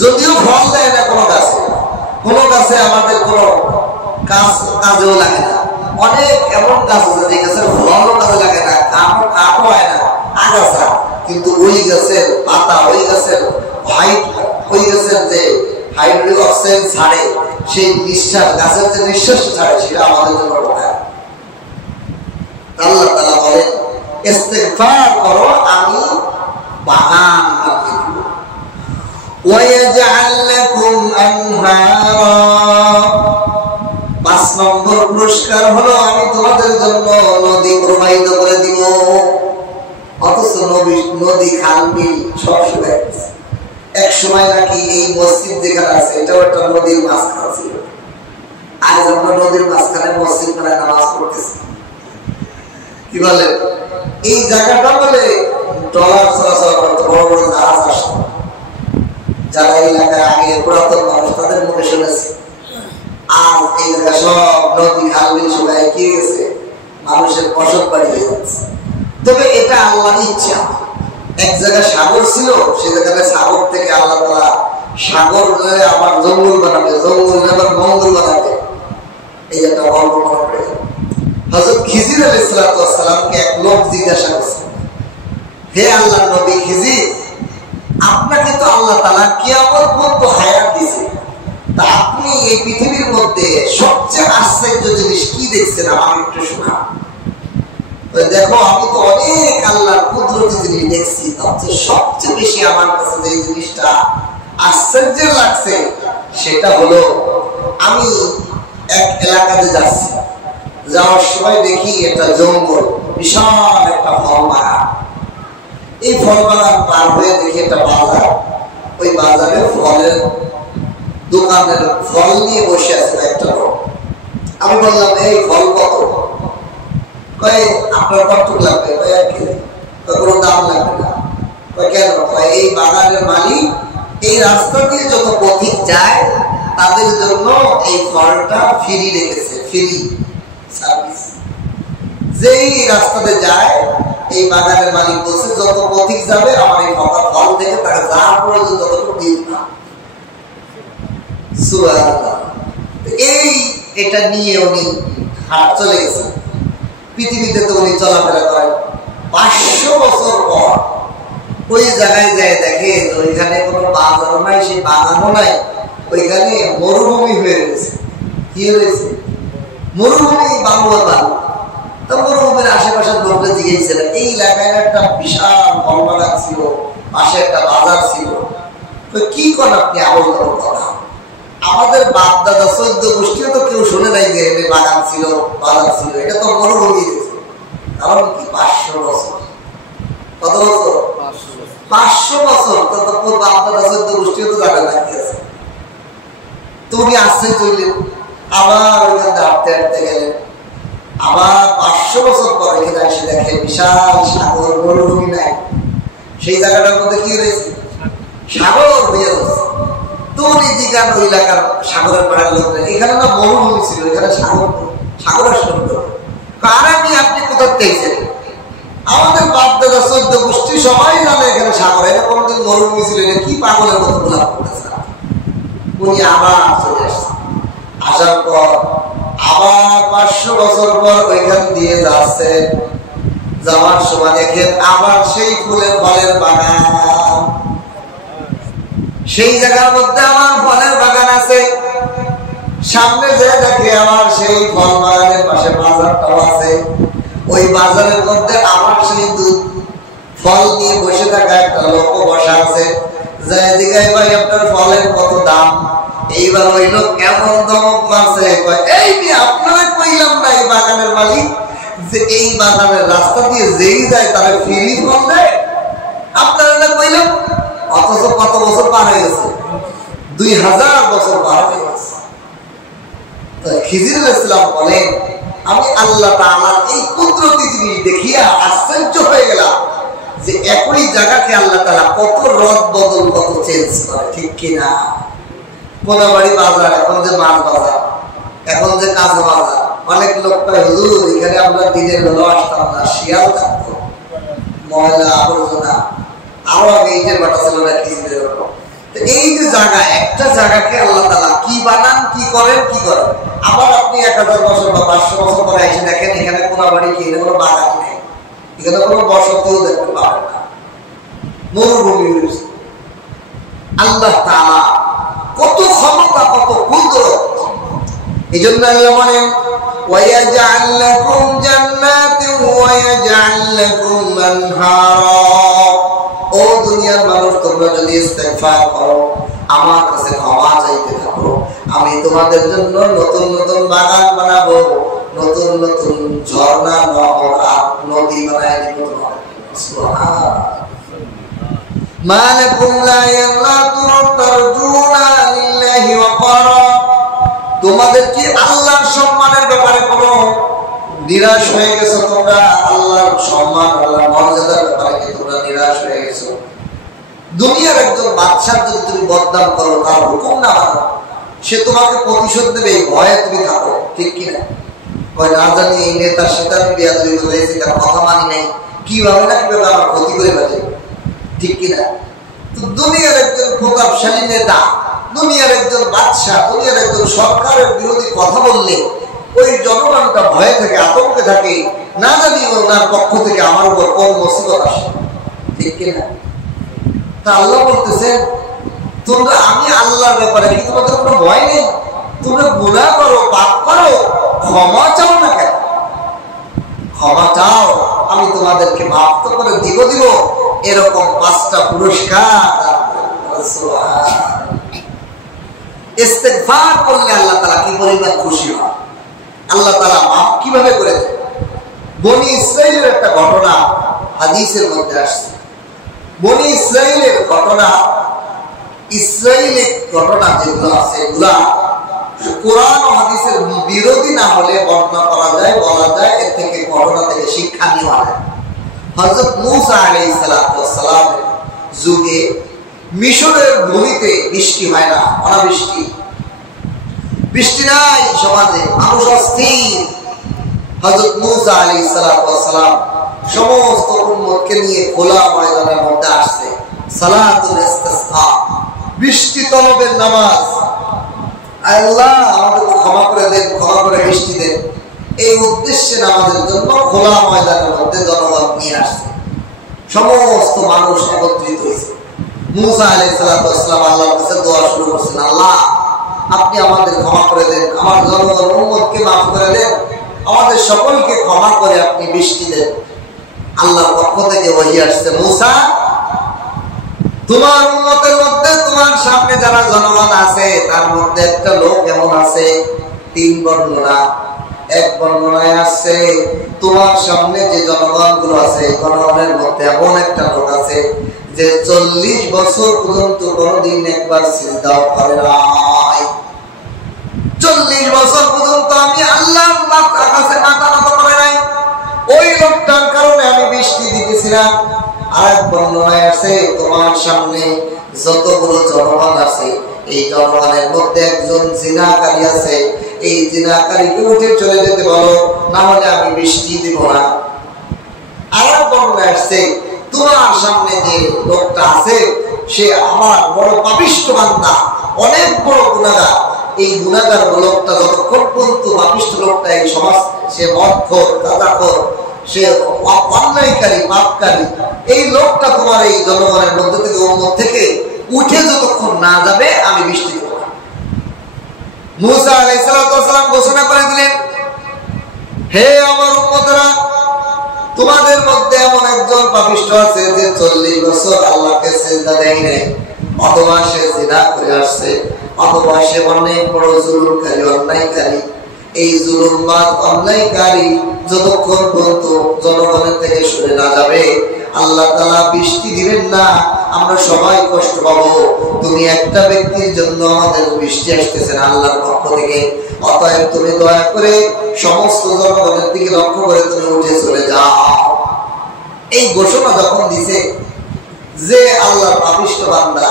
যদিও ফল দেয় না কোনো গাছে আমাদের কোনো কাজেও লাগে না। অনেক এমন গাছ আছে যে গাছের ফলও কাজে লাগে না, কাঠও হয় না, আগাছা, কিন্তু ওই গাছের পাতা, ওই গাছের যে হাইড্রোজেন অক্সাইড ছাড়ে, সেই নিঃশ্বাস, গাছের যে নিঃশ্বাস ছাড়ে, সেটা আমাদের জন্য উপকার। আল্লাহ তাআলা বলেন ইস্তিগফার করো, আমি বাগান বানিয়ে দেব। ওয়ায়াজআল লাকুম আনহারা, 5 নম্বর পুরস্কার হলো আমি তোমাদের জন্য নদী প্রবাহিত করে দিব। অথচ নদী খাল বিল সব শুকায় গেছে। এক সময় নাকি এই মসজিদ যেখানে আছে এটাও একটা নদীর মাঝখানে ছিল। আজ আমরা নদীর মাঝখানে মসজিদ বানায় নামাজ পড়তেছি। কি বলে এই জায়গাটা বলে ডলার চলাচল করতে, বড় বড় জাহাজ আসতো। যারা এই এলাকায় আগে পুরাতন মানুষ তাদের মুখে শুনেছে। আর এই জায়গা সব নদী খাল বিল শুকায় কি গেছে, মানুষের বসত বাড়ি হয়ে যাচ্ছে। তবে এটা আল্লাহর ইচ্ছা। এক জায়গায় সাগর ছিল, সে জায়গায় সাগর থেকে আল্লাহ তাআলা সাগর আবার জঙ্গল বানাবে, জঙ্গল আবার মঙ্গল বানাবে। এই একটা গল্প মনে পড়ে গেল। হযরত খিজির আলাইহিস সালামকে এক লোক জিজ্ঞাসা করছে, হে আল্লাহর নবী খিজির, আপনাকে তো আল্লাহ তাআলা কিয়ামত পর্যন্ত হায়াত দিয়েছে, তা আপনি এই পৃথিবীর মধ্যে সবচেয়ে আশ্চর্য জিনিস কি দেখছেন আমাকে একটু শোনান। দেখো আমি তো অনেক আল্লাহর কুদরতি জিনিস দেখছি, তার সবচেয়ে বেশি আমার কাছে যে জিনিসটা আশ্চর্য লাগছে সেটা হলো আমি এক এলাকাতে যাচ্ছি, যাওয়ার সময় দেখি একটা জঙ্গল, বিশাল একটা ফল বাগান। এই ফল বাগান পার হয়ে দেখি একটা বাজার, ওই বাজারে ফলের দোকানের ফল নিয়ে বসে আছে একটা লোক। আমি বললাম এই ফল কত? আপনার কতটুকু লাগবে? কোনো দাম লাগবে না। কেন? এই বাগানের মালিক এই রাস্তা দিয়ে যত পথিক যায় তাদের জন্য এই ফলটা ফ্রি রেখেছে, ফ্রি সার্ভিস। যেই রাস্তাতে যায় এই বাগানের মালিক বলছে যত পথিক যাবে আমার এই ফল থেকে তাকে যা প্রয়োজন ততটুকু দিয়ে দিলাম। সুবহানাল্লাহ। এই এটা নিয়ে উনি হাট চলে গেছেন। পৃথিবীতে তো উনি চলাফেরা করেন। 500 বছর পর ওই জায়গায় যায় দেখে ওইখানে কোনো বাজারও নাই, সেই বাগানও নাই, ওইখানে মরুভূমি হয়ে গেছে। কি হয়েছে? মরুভূমি, বালু আর বালু। তো মরুভূমির আশেপাশের লোকদের জিজ্ঞেসছিলেন, এই এলাকায় একটা বিশাল ফল বাগান ছিল, পাশে একটা বাজার ছিল, তো কি করেন আপনি? আবল তাবল কথা। আমাদের বাপ দাদা 14 গোষ্ঠীও তো কেউ শুনে নাই যে বাগান ছিল, বাজার ছিল। এটা তো মরুভূমি গেছে। কারণ কি? 500 বছর। কত বছর? 500 বছর। তো তোর বাপ দাদা 14 গোষ্ঠীও তো জানে না কি আছে। তুমি আসছে চললেন, আবার ওইখানে হাঁটতে হাঁটতে গেলেন, আবার 500 বছর পর এখানে এসে দেখে বিশাল সাগর, মরুভূমি নাই। সেই জায়গাটার মধ্যে কি হয়েছে? সাগর হয়ে যাচ্ছে। এলাকার সাগরের পাড়ার লোক এখানে না মরুভূমি ছিল, এখানে সাগরের সুন্দর। আপনি কোথাও পেয়েছেন? আমাদের বাপ দাদা 14 গোষ্ঠী সবাই জানে এখানে সাগর, এটা কোনদিন মরুভূমি ছিল। কি পাগলের মতো গোলাপ করতেছে। উনি আবার চলে আসছেন। আসার পর আবার 500 বছর পর ওইখান দিয়ে যাচ্ছে। যাওয়ার সময় দেখেন আবার সেই ফুলের ফলের বাগান, সেই জায়গার মধ্যে আমার ফলের বাগান আছে। সামনে যে দেখে আমার সেই ফল বাগানের পাশে বাজারটাও আছে। ওই বাজারের মধ্যে আমার সেই দুধ ফল নিয়ে বসে থাকা একটা লোক বসা আছে। যেদিকে ভাই আপনার ফলের কত দাম? এইবার ওই লোক কেমন ধমক মারছে, এই আপনারা কইলাম না এই বাগানের মালিক যে এই বাগানের রাস্তা দিয়ে যেই যায় তারা ফ্রি ফল দেয়? আপনারা না কইলাম? অথচ কত বছর পার হয়ে গেছে? 2000 বছর পার হয়ে গেছে। খিজির আলাইহিস সালাম বলেন, আমি আল্লাহ তাআলার এই কুদরতি জিনিস দেখিয়া আশ্চর্য হয়ে গেলাম যে একই জায়গাকে আল্লাহ তাআলা কত রদ বদল, কত চেঞ্জ করে। ঠিক কিনা? কোনাবাড়ি বাজার, এখন যে মাছ বাজার, এখন যে কাঁচ বাজার। অনেক লোক পায় হুজুর এখানে আমরা দিনের বেলা আসতাম না, শিয়াল থাকতো, ময়লা আবর্জনা, আরো আগে ইটের বাটা ছিল না, খিজিরের বাটা। এই যে জায়গা, একটা জায়গাকে আল্লাহ তাআলা কি বানান, কি করেন, কি করেন। আবার আপনি 1000 বছর বা 500 বছর পরে এসে দেখেন এখানে কোনাবাড়ি কি, কোনো বাগান নেই, এখানে কোনো বসতিও দেখতে পাবেন না, মরুভূমি হয়েছে। আল্লাহ তাআলা কত ক্ষমতা, কত কুদরত। এই জন্য আল্লাহ বলেন ويجعل لكم جنات ويجعل لكم أنهارا ও দুনিয়ার মানুষ তোমরা যদি ইস্তেগফার করো আমার কাছে ক্ষমা চাইতে থাকো আমি তোমাদের জন্য নতুন নতুন বাগান বানাবো নতুন নতুন ঝর্ণা নহর আর নদী বানায় দিব সুবহানাল্লাহ মা লাকুম লা তারজুনা লিল্লাহি ওয়াকারা তোমাদের কি আল্লাহর সম্মানের ব্যাপারে কোনো নিরাশ হয়ে গেছো তোমরা আল্লাহর সম্মান আল্লাহর মর্যাদার ব্যাপারে কি তোমরা নিরাশ হয়ে গেছো দুনিয়ার একজন বাদশাহ যদি তুমি বদনাম করো তার হুকুম না মানো সে তোমাকে প্রতিশোধ দেবে এই ভয়ে তুমি থাকো ঠিক কি না কয় না জানি এই নেতার সাথে আমি বিয়াদবি করেছি তার কথা মানি নাই কিভাবে না কিভাবে আমার ক্ষতি করে ফেলে ঠিক কি না তো দুনিয়ার একজন প্রতাপশালী নেতা দুনিয়ার একজন বাদশাহ দুনিয়ার একজন সরকারের বিরোধী কথা বললে ওই জনগণটা ভয়ে থাকে আতঙ্কে থাকে না জানি ওনার পক্ষ থেকে আমার উপর কোন মুসিবত আসে ঠিক কিনা তা আল্লাহ বলতেছেন তোমরা আমি আল্লাহর ব্যাপারে কি তোমাদের কোনো ভয় নেই তোমরা গুনাহ করো পাপ করো ক্ষমা চাও না কেন ক্ষমা চাও আমি তোমাদেরকে মাফ তো করে দিব এরকম 5টা পুরস্কার ইস্তেগফার করলে আল্লাহ তাআলা কি পরিমাণ খুশি হয় আল্লাহ তাআলা মাফ কিভাবে করে দেন বনি ইসরাইলের একটা ঘটনা হাদিসের মধ্যে আসছে বনি ইসরাইলের ঘটনা ইসরাইলের ঘটনা যেগুলো আছে এগুলা কোরআন ও হাদিসের বিরোধী না হলে বর্ণনা করা যায় বলা যায় এর থেকে ঘটনা থেকে শিক্ষা নেওয়া যায় হযরত মূসা আলাইহিস সালামের যুগে মিশরের ভূমিতে বৃষ্টি হয় না অনাবৃষ্টি বৃষ্টি নাই সমাজে মানুষ অস্থির হযরত মূসা আলাইহিস সালাম সমস্ত উম্মতকে নিয়ে খোলা ময়দানের মধ্যে আসছে সালাতুল ইস্তিসকা বৃষ্টি তলবের নামাজ আল্লাহ আমাদের ক্ষমা করে দেন ক্ষমা করে বৃষ্টি দেন এই উদ্দেশ্যে নামাজের জন্য খোলা ময়দানের মধ্যে জনগণ নিয়ে আসছে সমস্ত মানুষ একত্রিত হয়েছে মূসা আলাইহিস সালাম আল্লাহর কাছে দোয়া শুরু করছেন আল্লাহ আপনি আমাদের ক্ষমা করে দেন আমার জনগণ উম্মতকে maaf করে দেন আমাদের সকলকে ক্ষমা করে আপনি বৃষ্টি দেন আল্লাহর পক্ষ থেকে ওহী আসছে মূসা তোমার উম্মতের মধ্যে তোমার সামনে যারা জনগণ আছে তার মধ্যে একটা লোক এমন আছে 3 বর্ণনা এক বর্ণনায় আছে তোমার সামনে যে জনগণগুলো আছে জনগণের মধ্যে এমন একটা লোক আছে যে 40 বছর পর্যন্ত কোনদিন একবার সিজদাও করে নাই 40 বছর পর্যন্ত আমি আল্লাহর কাছে মাথা নত করে নাই ওই লোকটার কারণে আমি বৃষ্টি দিতেছিলাম আরেক বর্ণনায় আছে তোমার সামনে যতগুলো জনগণ আছে এই জনগণের মধ্যে একজন জিনাকারী আছে এই জিনাকারীকে উঠে চলে যেতে বলো না হলে আমি বৃষ্টি দিব না আরেক বর্ণনায় আছে তোমার সামনে যে লোকটা আছে সে আমার বড় পাপিষ্ঠ বান্দা অনেক বড় গুনাহগার এই গুনাহগার লোকটা যতক্ষণ পর্যন্ত পাপিষ্ঠ লোকটা এই সমাজ সে মদখোর গাঁজাখোর সে অন্যায়কারী পাপকারী এই লোকটা তোমার এই জনগণের মধ্যে থেকে উম্মত থেকে উঠে যতক্ষণ না যাবে আমি বৃষ্টি দেব না মূসা আলাইহিস সালাম ঘোষণা করে দিলেন হে আমার উম্মতরা তোমাদের মধ্যে এমন একজন পাপিষ্ঠ আছে যে 40 বছর আল্লাহকে সিজদা দেয় নাই অথবা সে জিনা করে আসছে অথবা সে অনেক বড় জুলুমকারী অন্যায়কারী এই জুলুমবাজ অন্যায়কারী যতক্ষণ পর্যন্ত জনগণের থেকে সরে না যাবে আল্লাহ তাআলা বৃষ্টি দিবেন না আমরা সবাই কষ্ট পাবো তুমি একটা ব্যক্তির জন্য আমাদের বৃষ্টি আসতেছে না আল্লাহর পক্ষ থেকে অতএব তুমি দয়া করে সমস্ত জনগণের দিকে লক্ষ্য করে তুমি উঠে চলে যাও এই ঘোষণা যখন দিছে যে আল্লাহর পাপিষ্ঠ বান্দা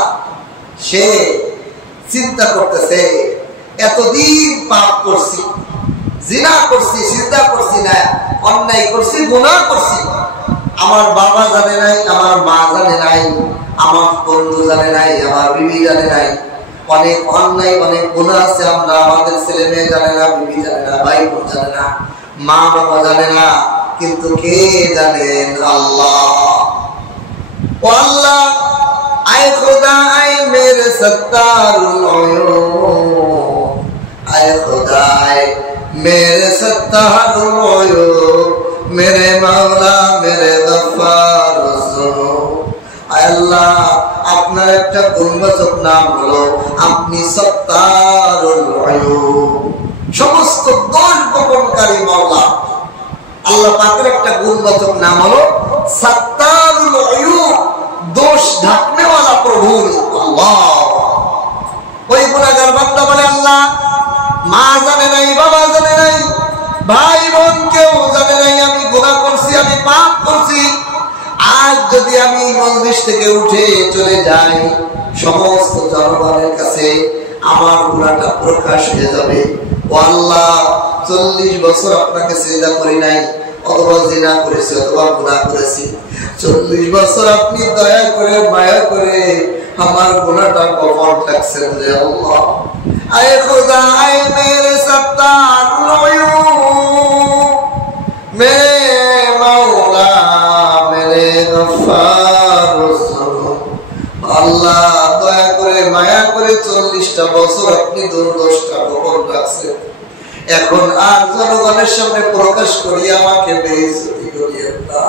সে চিন্তা করতেছে এতদিন পাপ করছি জিনা করছি সিজদা করছি না অন্যায় করছি গুনাহ করছি আমার বাবা জানে নাই আমার মা জানে নাই আমার বন্ধু জানে নাই আমার বিবি জানে নাই অনেক অন্যায় অনেক গুনাহ আছে আমরা আমাদের ছেলে মেয়ে জানে না বিবি জানে না ভাই বোন জানে না মা বাবা জানে না কিন্তু কে জানেন আল্লাহ ও আল্লাহ আয় খোদা আয় মেরে সত্তারুল উয়ুন আয় খোদা আয় मेरे सत्ता सत्तारुल गयूब मेरे मौला मेरे गफ्फार ज़ुनूब आय अल्लाह আপনার একটা গুণবাচক নাম হলো আপনি সত্তারুল গয়ুব সমস্ত দোষ গোপনকারী মাওলা আল্লাহ পাকের একটা গুণবাচক নাম হলো সত্তারুল গয়ুব দোষ ঢাকনে वाला প্রভু আল্লাহ ওই গুনাহগার বান্দা বলে আল্লাহ মা জানে নাই বাবা জানে নাই ভাই বোন কেউ জানে নাই আমি গুনাহ করছি আমি পাপ করছি আজ যদি আমি মজলিস থেকে উঠে চলে যাই সমস্ত জনগণের কাছে আমার গুনাহটা প্রকাশ হয়ে যাবে ও আল্লাহ 40 বছর আপনাকে সিজদা করি নাই অথবা জিনা করেছি অথবা গুনাহ করেছি 40 বছর আপনি দয়া করে মায়া করে আমার গুনাহটা কবর রাখছেন রে আল্লাহ আয় খোদা আয় মেরে সত্তার গয়ুব মেরে মাওলা মেরে গফফার ज़ुनूब আল্লাহ দয়া করে মায়া করে 40টা বছর আপনি দুর্দশটা গোপন রাখছেন এখন আর জনগণের সামনে প্রকাশ করি আমাকে বেইজ্জতি করিয়েন না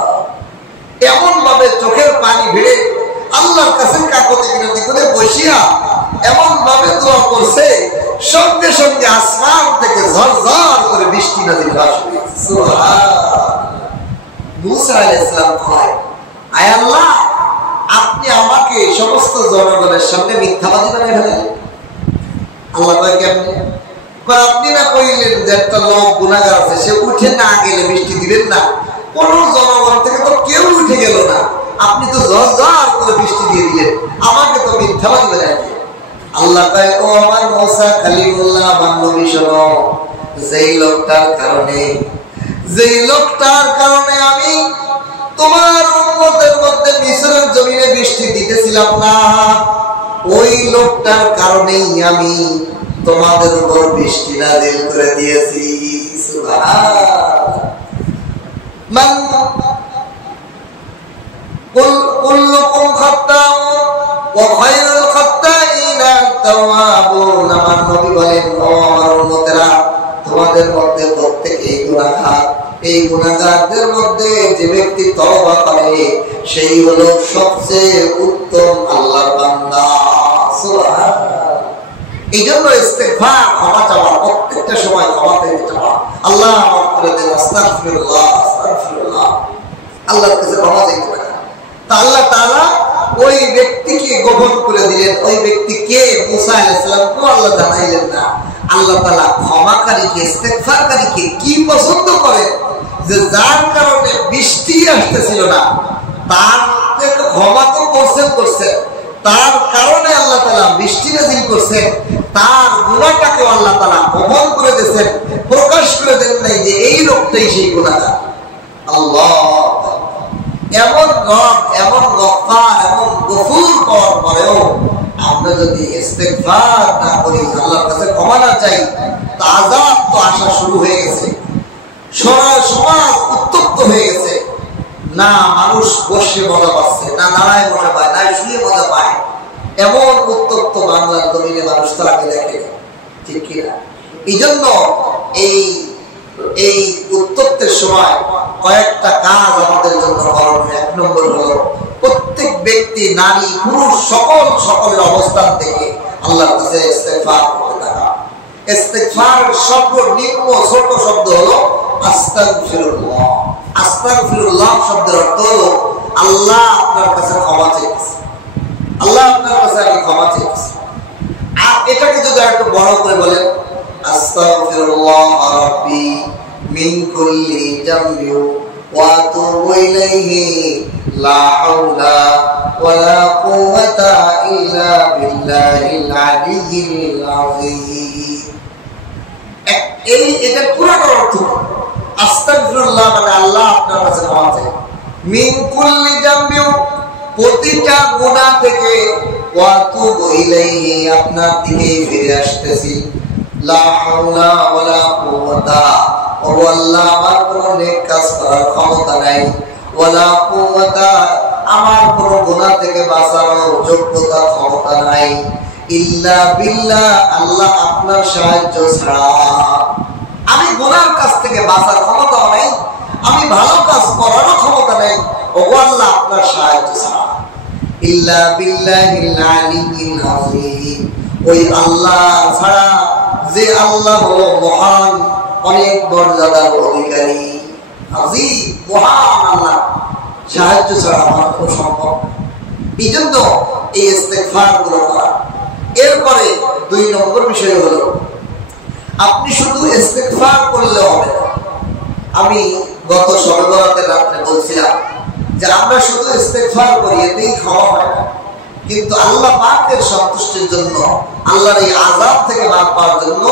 এমন ভাবে চোখের পানি ভিড়ে আল্লাহর কাছে কাকুতি মিনতি করে বসিয়া এমন ভাবে দোয়া করছে সঙ্গে সঙ্গে আসমান থেকে ঝরঝর করে বৃষ্টি নাযিল হয় সুবহানাল্লাহ মুসা আলাইহিস সালাম কয় আয় আল্লাহ আপনি আমাকে সমস্ত জনগণের সামনে মিথ্যাবাদী বানিয়ে ফেলেন আল্লাহ কয় কেমনে কয় আপনি না কইলেন যে একটা লোক গুনাহগার আছে সে উঠে না গেলে বৃষ্টি দিবেন না কোন জনগণ থেকে তো কেউ উঠে গেল না আপনি তো ঝরঝর করে বৃষ্টি দিয়ে দিলেন আমাকে তো মিথ্যাবাদী বানিয়ে দিলেন আল্লাহ কয় ও আমার মুসা কালিমুল্লাহ আমার নবী শোনো যেই লোকটার কারণে আমি তোমার উম্মতের মধ্যে মিশরের জমিনে বৃষ্টি দিতেছিলাম না ওই লোকটার কারণেই আমি তোমাদের উপর বৃষ্টি নাযিল করে দিয়েছি সুবহানাল্লাহ কুল্লুকুম খাত্তাউন ওয়া খায়রুল খাত্তাইনা তাওয়াবুন আমার নবী বলেন ও আমার উম্মতেরা তোমাদের মধ্যে প্রত্যেকেই গুনাহগার এই গুনাহগারদের মধ্যে যে ব্যক্তি তওবা করে সেই হলো সবচেয়ে উত্তম আল্লাহর বান্দা সুবহানাল্লাহ এইজন্য ইস্তিগফার ক্ষমা চাওয়া প্রত্যেকটা সময় ক্ষমা চাইতে চাওয়া আল্লাহ মাফ করে দেন আস্তাগফিরুল্লাহ আল্লাহর কাছে ক্ষমা চাইতে হবে তা আল্লাহ তাআলা ওই ব্যক্তিকে গোপন করে দিলেন ওই ব্যক্তি কে মুসা আলাইহিস সালাম কো আল্লাহ জানাইলেন না আল্লাহ তাআলা ক্ষমাকারীকে ইস্তিগফারকারীকে কি পছন্দ করেন যে যার কারণে বৃষ্টি আসতেছিল না তার থেকে ক্ষমা তো করছেন তার কারণে আল্লাহ তাআলা বৃষ্টি নাযিল করছেন তার গুনাহটাকে আল্লাহ তাআলা গোপন করে দিয়েছেন প্রকাশ করে দেন নাই যে এই লোকটাই সেই গুনাহগার আল্লাহ এমন রব এমন গফফার এমন গফুর পাওয়ার পরেও আমরা যদি ইস্তিগফার না করি আল্লাহর কাছে ক্ষমা না চাই তা আযাব তো আসা শুরু হয়ে গেছে সমাজ উত্তপ্ত হয়ে গেছে না মানুষ বসে মজা পাচ্ছে না দাঁড়ায় মজা পায় না শুয়ে মজা পায় এমন উত্তপ্ত বাংলার জমিনে মানুষ তাকে দেখে ঠিক কিনা এই জন্য এই উত্তপ্তের সময় কয়েকটা কাজ আমাদের জন্য করণীয় এক নম্বর হলো প্রত্যেক ব্যক্তি নারী পুরুষ সকলের অবস্থান থেকে আল্লাহর কাছে ইস্তিগফার করতে থাকা ইস্তিগফার সর্বনিম্ন ছোট শব্দ হলো আস্তাগফিরুল্লাহ আস্তাগফিরুল্লাহ শব্দের অর্থ হলো আল্লাহ আপনার কাছে ক্ষমা চাইছি আল্লাহ আপনার কাছে আমি ক্ষমা চাইছি আর এটাকে যদি একটু বড় করে বলেন আস্তাগফিরুল্লাহ রাব্বি মিন কুল্লি জামবি ওয়া আতুবু ইলাইহি লা হাওলা ওয়ালা কুওয়াতা ইল্লা বিল্লাহিল আলিয়্যিল আযীম এটা পুরো অর্থ আস্তাগফিরুল্লাহ মানে আল্লাহ আপনার কাছে ক্ষমা চাই মিন কুল্লি জামবি প্রতিটা গুনাহ থেকে ওয়া আতুবু ইলাইহি আপনার দিকে ফিরে আসতেছি লা হাওলা ওয়ালা কুওয়াতা ও আল্লাহ আমার কোনো নেক কাজ করার ক্ষমতা নাই ওয়ালা কুওয়াতা আমার কোনো গুনাহ থেকে বাঁচানোর যোগ্যতা ক্ষমতা নাই ইল্লা বিল্লাহ আল্লাহ আপনার সাহায্য ছাড়া আমি গুনার কাছ থেকে বাঁচার ক্ষমতাও নেই, আমি ভালো কাজ করারও ক্ষমতা নেই। ও আল্লাহ, আপনার সাহায্য ছাড়া। ইল্লা বিল্লাহিল আলিয়্যিল আযীম, ওই আল্লাহ ছাড়া, যে আল্লাহ হলো মহান, অনেক মর্যাদার অধিকারী, আযীম, মহান আল্লাহ সাহায্য ছাড়া আমার কোনো সম্ভব। এই জন্য এই ইস্তেগফার গুলো করা। এরপরে 2 নম্বর বিষয় হলো, আপনি শুধু ইস্তেগফার করলে হবে না। আমি গত শবে বরাতের রাতে বলছিলাম যে আমরা শুধু ইস্তেগফার করি, এতেই খাওয়া হয় না, কিন্তু আল্লাহ পাকের সন্তুষ্টির জন্য, আল্লাহর এই আযাব থেকে মাফ পাওয়ার জন্য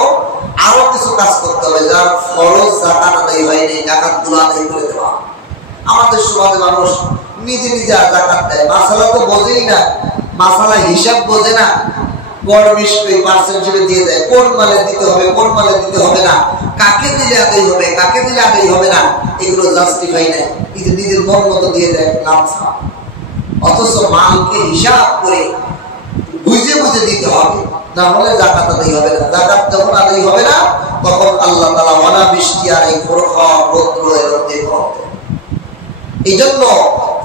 আরো কিছু কাজ করতে হবে। যার ফরজ যাকাত আদায় হয়নি, যাকাতগুলো আদায় করে দেওয়া। আমাদের সমাজে মানুষ নিজে নিজে যাকাত দেয়, মাসালা তো বোঝেই না, মাসালা হিসাব বোঝে না, গড় 20% হিসেবে দিয়ে দেয়। কোন মালে দিতে হবে, কোন মালে দিতে হবে না, কাকে দিলে আদায় হবে, কাকে দিলে আদায় হবে না, এগুলো জাস্টিফাই নাই, এই যে নিজের মন মতো দিয়ে দেয় লামসা। অথচ মালকে হিসাব করে বুঝে বুঝে দিতে হবে, না হলে যাকাত আদায় হবে না। যাকাত যখন আদায় হবে না, তখন আল্লাহ তাআলা অনাবৃষ্টি আর এই প্রখর রৌদ্র এর মধ্যে করবে। এই জন্য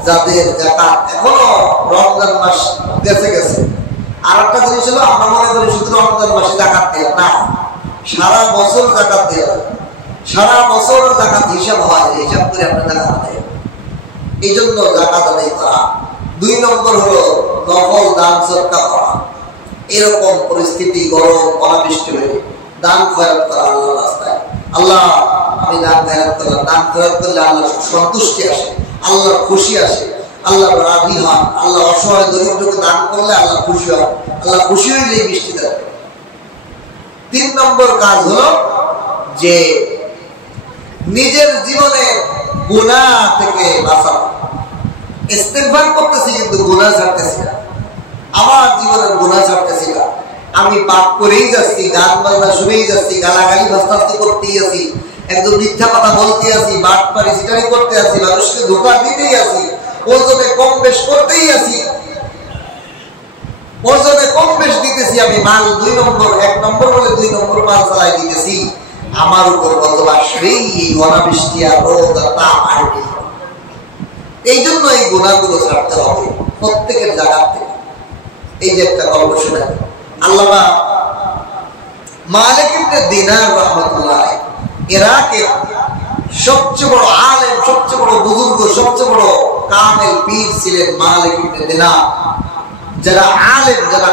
যাদের যাকাত এখনো, রমজান মাস গেছে গেছে, আর একটা জিনিস হলো, আমরা মনে করি শুধু রমজান মাসে যাকাত দেয় না, সারা বছর যাকাত দেয়, সারা বছর যাকাত হিসাব হয়, হিসাব করে আপনার যাকাত দেয়। এই জন্য যাকাত আদায় করা। 2 নম্বর হলো নফল দান সদকা করা। এরকম পরিস্থিতি, গরম, অনাবৃষ্টি হয়ে দান খয়রাত করা আল্লাহর রাস্তায়। আল্লাহ, আমি দান খয়রাত করলাম। দান খয়রাত করলে আল্লাহ সন্তুষ্টি আসে, আল্লাহ খুশি আসে, আল্লাহ রাজি হন। আল্লাহ অসহায় দরিদ্রকে দান করলে আল্লাহ খুশি হন, আল্লাহ খুশি হইলে বৃষ্টি দেয়। 3 নম্বর কাজ হলো যে নিজের জীবনে গুনাহ থেকে বাঁচানো। ইস্তেগফার করতেছি কিন্তু গুনাহ ছাড়তেছি না, আমার জীবনের গুনাহ ছাড়তেছি না। আমি পাপ করেই যাচ্ছি, গান বাজনা শুনেই যাচ্ছি, গালাগালি ভাস্তাস্তি করতেই আছি, একদম মিথ্যা কথা বলতে আছি, বাটপারি সিটারি করতে আছি, মানুষকে ধোঁকা দিতেই আছি, ওজনে কম বেশ করতেই আছি, ওজনে কম বেশ দিতেছি। আমি মাল 2 নম্বর, 1 নম্বর বলে 2 নম্বর মাল চালাই দিতেছি। আমার উপর কতবার সেই অনাবৃষ্টি আর রোদ আর তাপ আসবে। এই জন্য এই গুনাহগুলো ছাড়তে হবে প্রত্যেকের জায়গা থেকে। এই যে একটা গল্প শোনা, আল্লামা মালিক ইবনে দিনার রাহমাতুল্লাহ, ইরাকের সবচেয়ে বড় আলেম, সবচেয়ে বড় বুজুর্গ, সবচেয়ে বড় কামেল পীর ছিলেন মালিক ইবনে দিনার। যারা আলেম, যারা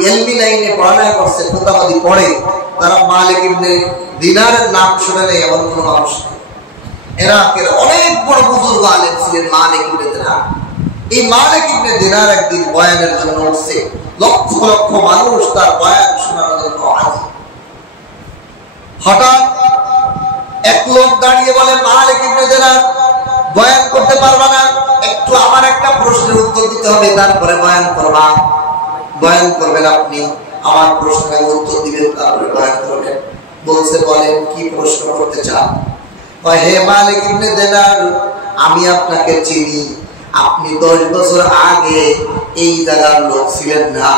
ইলমি লাইনে পড়ালেখা করছে, কিতাবাদি পড়ে, তারা মালিক ইবনে দিনারের নাম শুনে নেই এমন কোনো মানুষ নেই। ইরাকের অনেক বড় বুজুর্গ আলেম ছিলেন মালিক ইবনে দিনার। এই মালিক ইবনে দিনার একদিন বয়ানের জন্য উঠছে, লক্ষ লক্ষ মানুষ তার বয়ান শোনার জন্য হাজির। হঠাৎ এক লোক দাঁড়িয়ে বলে, মালিক ইবনে দিনার, বয়ান করতে পারবা না, একটু আমার একটা প্রশ্নের উত্তর দিতে হবে, তারপরে বয়ান করবা। বয়ান করবেন আপনি, আমার প্রশ্নের উত্তর দিবেন, তারপরে বয়ান করবেন। বলছে, বলেন কি প্রশ্ন করতে চান? হে মালিক ইবনে দিনার, আমি আপনাকে চিনি, আপনি 10 বছর আগে এই জায়গার লোক ছিলেন না।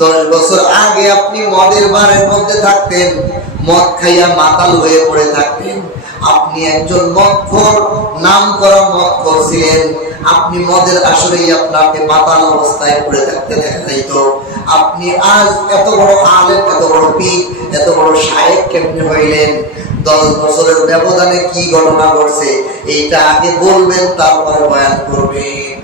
10 বছর আগে আপনি মদের বারের মধ্যে থাকতেন, মদ খাইয়া মাতাল হয়ে পড়ে থাকতেন। আপনি একজন মদখোর, নাম করা মদখোর ছিলেন। আপনি মদের আসরেই আপনাকে মাতাল অবস্থায় পড়ে থাকতে দেখা যাইত। আপনি আজ এত বড় আলেম, এত বড় পীর, এত বড় শায়েখ কেমনে হইলেন? 10 বছরের ব্যবধানে কি ঘটনা ঘটছে এইটা আগে বলবেন, তারপরে বয়ান করবেন।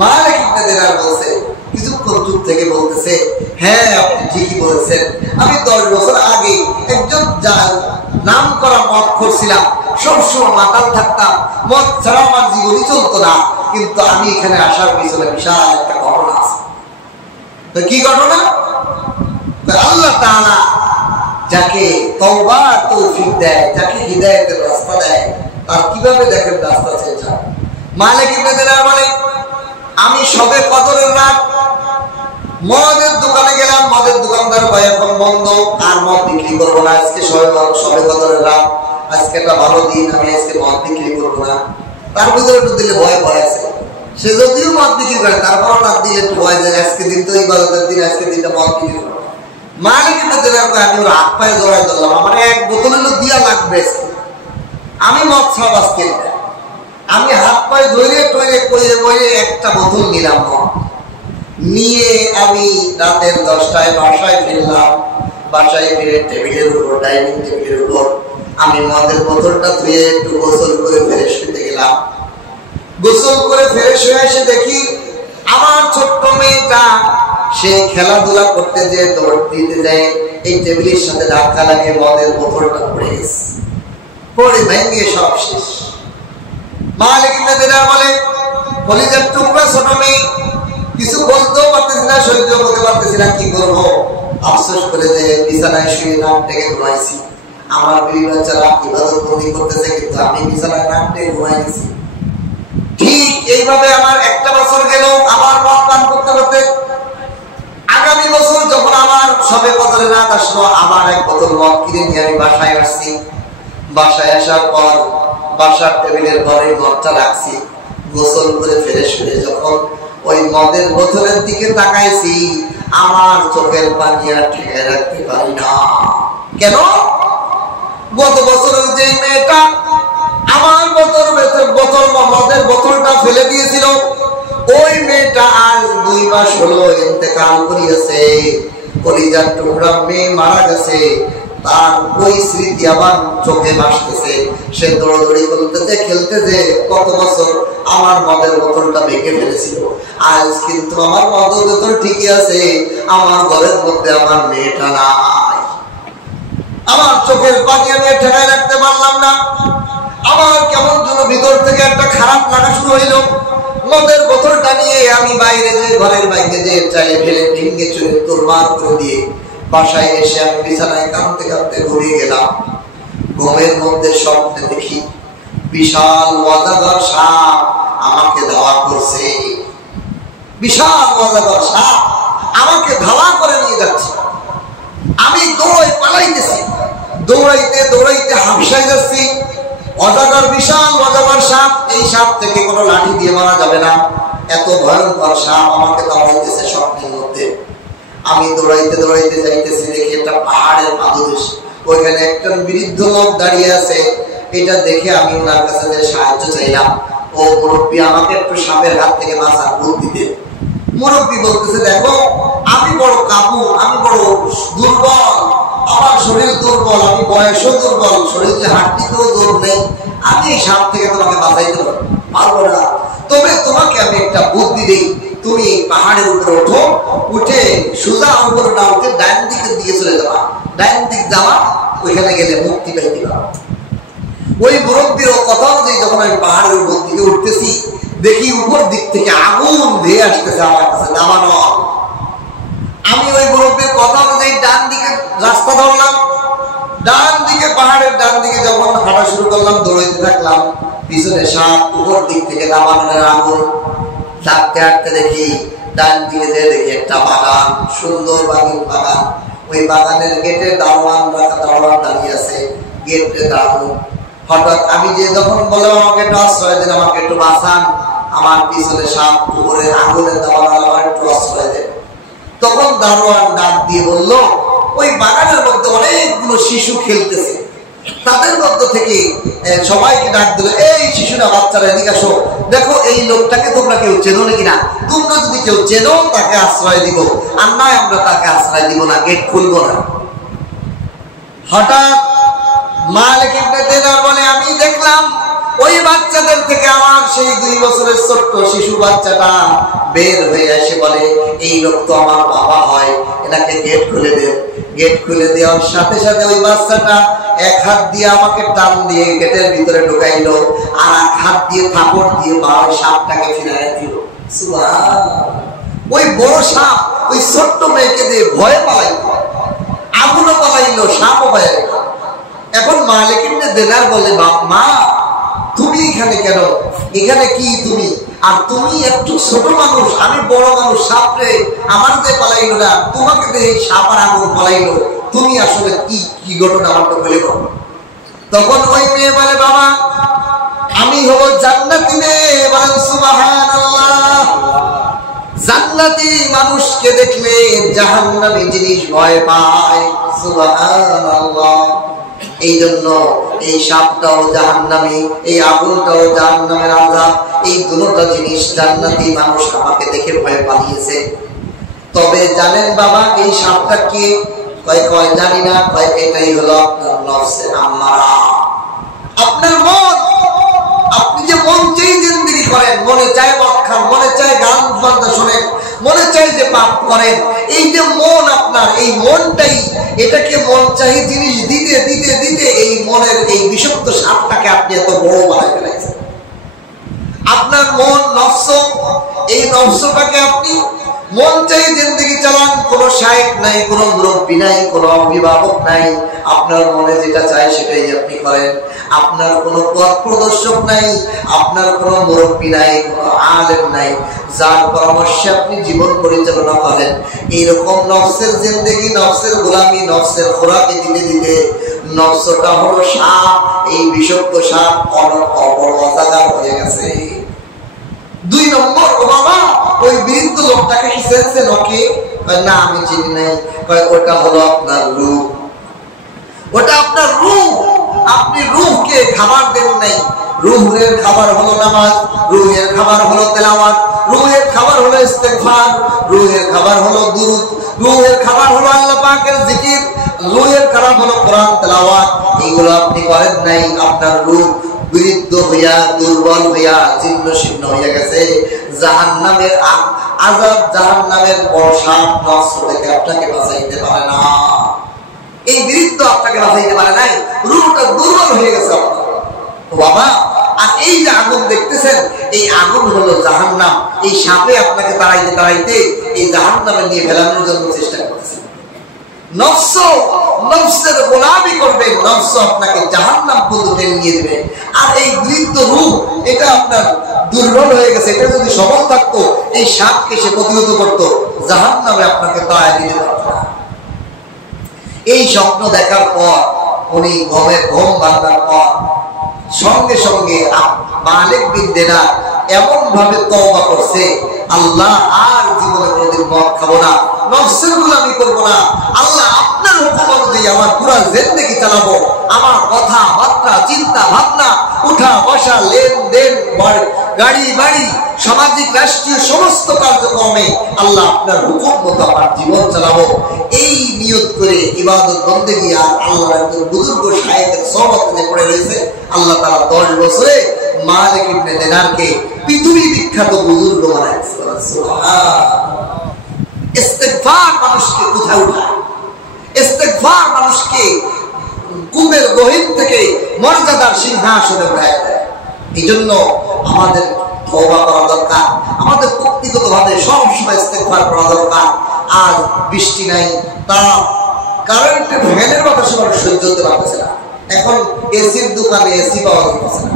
মালিক ইবনে দিনার বলছে, কিছুক্ষণ চুপ থেকে বলতেছে, হ্যাঁ আপনি ঠিকই বলেছেন, আমি 10 বছর আগে একজন নাম করা মদখোর ছিলাম, সবসময় মাতাল থাকতাম, মদ ছাড়া আমার জীবনই চলতো না। কিন্তু আমি এখানে আসার পিছনে বিশাল একটা ঘটনা আছে। তো কি ঘটনা? আল্লাহ তাআলা যাকে তওবা তৌফিক দেয়, যাকে হিদায়াতের রাস্তা দেয়, তার কিভাবে দেখেন রাস্তা চেঞ্জ হয়। মালিক ইবনে দিনার বলে, আমি সবে কদরের রাত মদের দোকানে গেলাম, মদের দোকানদার ভাই এখন বন্ধ, আর মদ বিক্রি করবো না, আজকে সবে কদরের রাত, আজকে একটা ভালো দিন, আমি আজকে মদ বিক্রি করবো না। তার ভিতরে একটু দিলে ভয় ভয় আছে, সে যদিও মদ বিক্রি করে, তারপরও না দিলে একটু ভয় যায়, আজকে দিন তো ইবাদতের দিন, আজকে দিনটা মদ বিক্রি করবো। মালিক ইবনে দিনার কয় আমি ওর হাত পায়ে জড়াই ধরলাম, আমার এক বোতল হলো দিয়া লাগবে, আমি মদ ছাড়া বাঁচতে না। আমি হাত পায়ে ধরে টরে করে বলে একটা বোতল নিলাম, নিয়ে আমি রাতের 10টায় বাসায় ফিরলাম। বাসায় ফিরে টেবিলের উপর, ডাইনিং টেবিলের উপর আমি মদের বোতলটা ধুয়ে একটু গোসল করে ফ্রেশ হতে গেলাম। গোসল করে ফ্রেশ হয়ে এসে দেখি আমার ছোট্ট মেয়েটা সে খেলাধুলা করতে যে দৌড় দিতে যায়, এই টেবিলের সাথে ধাক্কা লাগে মদের বোতলটা পড়ে গেছে, পড়ে ভেঙে সব শেষ। মালিক ইবনে দিনার বলে, কলিজার টুকরা ছোট মেয়ে, কিছু বলতেও পারতেছি না, সহ্য করতে পারতেছি না, কি করবো? আফসোস করে যে বিছানায় শুয়ে নাক ডেকে ঘুমাইছি। আমার বিবি বাচ্চারা ইবাদত বন্দি করতেছে, কিন্তু আমি বিছানায় নাক ডেকে ঘুমাই গেছি। ঠিক এইভাবে আমার একটা বছর গেল আবার মদ পান করতে করতে। আগামী বছর যখন আমার সবে বদলে রাত আসলো, আবার এক বোতল মদ কিনে নিয়ে আমি বাসায় আসছি। বাসায় আসার পর বাসার টেবিলের ঘরে মদটা রাখছি। গোসল করে ফ্রেশ হয়ে যখন ওই মদের বোতলের দিকে তাকাইছি, আমার চোখের পানি আর ঠেকে রাখতে পারি না। কেন? গত বছরের যে মেয়েটা আমার মদের বোতলটা ফেলে দিয়েছিল, ওই মেয়েটা আজ 2 মাস হলো ইন্তেকাল করিয়েছে। কলিজার টুকরা মেয়ে মারা গেছে, তার ওই স্মৃতি আমার চোখে ভাসতেছে। সে দৌড়াদৌড়ি করতেছে, খেলতেছে, কত বছর আমার মদের বোতলটা ভেঙে ফেলেছিল। আজ কিন্তু আমার মদের বোতল ঠিকই আছে, আমার ঘরের মধ্যে আমার মেয়েটা নাই। আমার চোখের পানি আমি ঠেকায় রাখতে পারলাম না। আমার কেমন যেন ভিতর থেকে একটা খারাপ লাগা শুরু হইলো। মদের বোতলটা নিয়ে আমি বাইরে যে ঘরের বাইরে যে চাইলে ফেলে ভেঙে চলে তোরমার করে দিয়ে বাসায় এসে আমি বিছানায় কাঁদতে কাঁদতে ঘুরিয়ে গেলাম। ঘুমের মধ্যে স্বপ্নে দেখি বিশাল অজাগর সাপ আমাকে ধাওয়া করছে। বিশাল অজাগর সাপ আমাকে ধাওয়া করে নিয়ে যাচ্ছে। আমি দৌড়াই পালাইতেছি, দৌড়াইতে দৌড়াইতে হাফসাই যাচ্ছি। অজাগর, বিশাল অজাগর সাপ। এই সাপ থেকে কোনো লাঠি দিয়ে মারা যাবে না, এত ভয়ঙ্কর সাপ আমাকে দাঁড়াইতেছে স্বপ্নের মধ্যে। আমি দৌড়াইতে দৌড়াইতে যাইতেছি, দেখি একটা পাহাড়ের পাদদেশ, ওইখানে একটা বৃদ্ধ লোক দাঁড়িয়ে আছে। এটা দেখে আমি ওনার কাছে যে সাহায্য চাইলাম। ও মুরব্বী, আমাকে একটু সাপের হাত থেকে বাঁচার বুদ্ধি দিতে। মুরব্বী বলতেছে, দেখো আমি বড় কাবু, আমি বড় দুর্বল, আমার শরীর দুর্বল, আমি বয়সও দুর্বল, শরীরে হাড্ডিতেও জোর নেই, আমি এই সাপ থেকে তোমাকে বাঁচাইতে পারবো না। তবে তোমাকে আমি একটা বুদ্ধি দিই, তুমি পাহাড়ের উপরে ওঠো, উঠে সোজা উপরে না উঠে ডাইন দিকে দিয়ে চলে যাবা, ডাইন দিক যাওয়া, ওইখানে গেলে মুক্তি পেয়ে দিবা। ওই মুরব্বীর কথা অনুযায়ী যখন আমি পাহাড়ের উপর দিকে উঠতেছি, দেখি উপর দিক থেকে আগুন ধেয়ে আসতেছে আমার কাছে নামানো। আমি ওই মুরব্বীর কথা অনুযায়ী ডান দিকে রাস্তা ধরলাম। ডান দিকে, পাহাড়ের ডান দিকে যখন হাঁটা শুরু করলাম, দৌড়াইতে থাকলাম, পিছনে সাপ, উপর দিক থেকে নামানোর আগুন। হাঁটতে হাঁটতে দেখি ডান দিকে যে দেখি একটা বাগান, সুন্দর বাগান। ওই বাগানের গেটে দারোয়ান দাঁড়িয়ে আছে, গেটে দাঁড়ানো। হঠাৎ আমি যে যখন বললাম আমাকে একটু আশ্রয় দেন, আমাকে একটু বাঁচান, আমার পিছনে সাপ, উপরে আগুনের দাওয়ান, আমার একটু আশ্রয় দেন। তখন দারোয়ান ডাক দিয়ে বলল, ওই বাগানের মধ্যে অনেকগুলো শিশু খেলতেছে, তাদের মধ্যে থেকে সবাইকে ডাক দিল, এই শিশুরা, বাচ্চারা এদিকে আসো, দেখো এই লোকটাকে তোমরা কেউ চেনো নাকি না? তোমরা যদি কেউ চেনো তাকে আশ্রয় দিব, আর নয় আমরা তাকে আশ্রয় দিব না, গেট খুলবো না। হঠাৎ মালিক ইবনে দিনার বলে, আমি দেখলাম ওই বাচ্চাদের থেকে আমার সেই 2 বছরের ছোট্ট শিশু বাচ্চাটা বের হয়ে এসে বলে, এই লোক তো আমার বাবা হয়, এনাকে গেট খুলে দেন। গেট খুলে দেওয়ার সাথে সাথে ওই বাচ্চাটা এক হাত দিয়ে আমাকে টান দিয়ে গেটের ভিতরে ঢুকাইলো, আর এক হাত দিয়ে থাপড় দিয়ে বাবার সাপটাকে ফিরাই দিল। ওই বড় সাপ ওই ছোট্ট মেয়েকে দিয়ে ভয়ে পালাইল, আগুনও পালাইলো, সাপও পালাইল। এখন মালিক ইবনে দিনার বলে, মা তুমি এখানে কেন? এখানে কি তুমি? আর তুমি একটু ছোট মানুষ, আমি বড় মানুষ, সাপরে আমার দিয়ে পালাইলো না, তোমাকে দিয়ে সাপ আর আগুন পালাইলো, তুমি আসলে কি কি ঘটনা আমাকে বলে বলো। তখন ওই মেয়ে বলে, বাবা আমি হবো জান্নাতি মেয়ে। বলেন সুবহানাল্লাহ। জান্নাতি মানুষকে দেখলে জাহান্নামী জিনিস ভয় পায়। সুবহানাল্লাহ। এই জন্য এই সাপটাও জাহান্নামী, এই আগুনটাও জাহান্নামের আযাব, এই দুটো জিনিস জান্নাতি মানুষ আমাকে দেখে ভয় পালিয়েছে। তবে জানেন বাবা এই সাপটা কি? কয় জানি না। কয় এটাই হলো আপনার নফসে আম্মারা, আপনার মন। আপনি যে মন চাই জিন্দেগি করেন, মনে চায় মদ খান, মনে চায় গান বাজনা শোনেন, মনে চায় যে পাপ করেন, এই যে মন আপনার, এই মনটাই এটাকে মন চাই জিনিস দিতে দিতে দিতে এই মনের এই বিষাক্ত সাপটাকে আপনি এত বড় বানায় ফেলেছেন। আপনার মন নফস, এই নফসটাকে আপনি মন চাই জিন্দেগি চালান, কোনো শায়েখ নাই, কোনো মুরব্বী নাই, কোনো অভিভাবক নাই, আপনার মনে যেটা চায় সেটাই আপনি করেন। আপনার কোনো পথ প্রদর্শক নাই, আপনার কোনো মুরব্বী নাই, কোনো আলেম নাই, যার পরামর্শে আপনি জীবন পরিচালনা করেন। এইরকম নফসের জিন্দেগি, নফসের গোলামি, নফসের খোরাকে দিতে দিতে নফসটা হলো সাপ, এই বিষাক্ত সাপ অজাগার হয়ে গেছে। 2 নম্বর, ও বাবা ওই বৃদ্ধ লোকটাকে কি চেনেন? ওকে না আমি চিনি নাই। ওটা হলো আপনার রূহ, ওটা আপনার রূহ। আপনি রূহকে খাবার দেন নাই। রূহের খাবার হলো নামাজ, রূহের খাবার হলো তেলাওয়াত, রূহের খাবার হলো ইস্তেগফার, রূহের খাবার হলো দুরূদ, রূহের খাবার হলো আল্লাহ পাকের জিকির, রূহের খাবার হলো কোরআন তেলাওয়াত। এগুলো আপনি করেন নাই। আপনার রূহ বৃদ্ধ হইয়া, দুর্বল হইয়া, জীর্ণ শীর্ণ হইয়া গেছে। জাহান্নামের আযাব, জাহান্নামের বর্ষাপ নফস থেকে আপনাকে বাঁচাইতে পারে না। এই বৃদ্ধ আপনাকে বাঁচাইতে পারে নাই, রূহটা দুর্বল হয়ে গেছে আপনার। বাবা, আর এই যে আগুন দেখতেছেন, এই আগুন হলো জাহান্নাম। এই সাপে আপনাকে তাড়াইতে তাড়াইতে এই জাহান্নামে নিয়ে ফেলানোর জন্য চেষ্টা করতেছে। নফসের গোলামি করবেন, নফস আপনাকে জাহান্নাম পর্যন্ত নিয়ে দেবে। আর এই বৃদ্ধ রূহ, এটা আপনার দুর্বল হয়ে গেছে। এটা যদি সবল থাকতো, এই সাপকে সে প্রতিহত করতো, জাহান্নামে আপনাকে তাড়াই দিতে পারত না। এই স্বপ্ন দেখার পর উনি ঘুম ভাঙার পর সঙ্গে সঙ্গে মালিক বিন দিনার এমন ভাবে তওবা করছে, আল্লাহ আর জীবনে কোনোদিন মদ খাবো না, নফসের গোলামি করবো না, আল্লাহ আপনার হুকুম অনুযায়ী আমার পুরা জিন্দেগি চালাবো। আমার কথা বার্তা, চিন্তা ভাবনা, উঠা বসা, লেনদেন, গাড়ি বাড়ি, সামাজিক রাষ্ট্রীয় সমস্ত কার্যক্রমে আল্লাহ আপনার হুকুম মতো আমার জীবন চালাবো। এই নিয়ত করে ইবাদত বন্দেগী আর আল্লাহর একজন বুজুর্গ শায়েখের সোহবতে পড়ে রয়েছে। আল্লাহ তাআলা 10 বছরে মালিক ইবনে দিনারকে পৃথিবী বিখ্যাত বুজুর্গ বানাইছে। সুবহানাল্লাহ। ইস্তেগফার মানুষকে কোথায় উঠায়, ইস্তেগফার মানুষকে কুবের গহীন থেকে মর্যাদার সিংহাসনে উঠায় দেয়। এই জন্য আমাদের তওবা করা দরকার, আমাদের ব্যক্তিগতভাবে সবসময় ইস্তেগফার করা দরকার। আর বৃষ্টি নাই, তারা কারেন্টের ফ্যানের বাতাস সহ্য করতে পারতেছে না। এখন এসির দোকানে এসি পাওয়া যাচ্ছে না,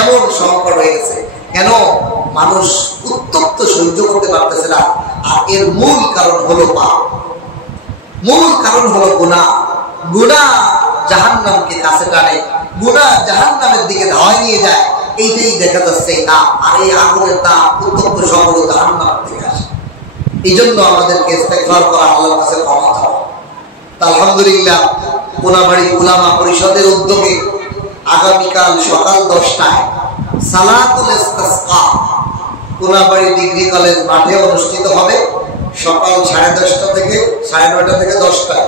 এমন সংকট হয়ে গেছে। কেন? মানুষ উত্তপ্ত সহ্য করতে পারতেছে না। আর এর মূল কারণ হলো পাপ, মূল কারণ হলো গুনাহ। গুনাহ জাহান্নামকে কাছে টানে, গুনাহ জাহান্নামের দিকে ধাওয়া নিয়ে যায়। এইটাই দেখা যাচ্ছে না। আর এই আগুনের তাপ, উত্তপ্ত শব্দ জাহান্নাম থেকে আসে। এই জন্য আমাদেরকে ইস্তেগফার করা, আল্লাহর কাছে ক্ষমা চাওয়া। আলহামদুলিল্লাহ, কোনাবাড়ি উলামা পরিষদের উদ্যোগে আগামীকাল সকাল 10টায় সালাতুল ইস্তিসকা কোনাবাড়ি ডিগ্রি কলেজ মাঠে অনুষ্ঠিত হবে। সকাল 10:30 থেকে 9:30 থেকে 10টায়।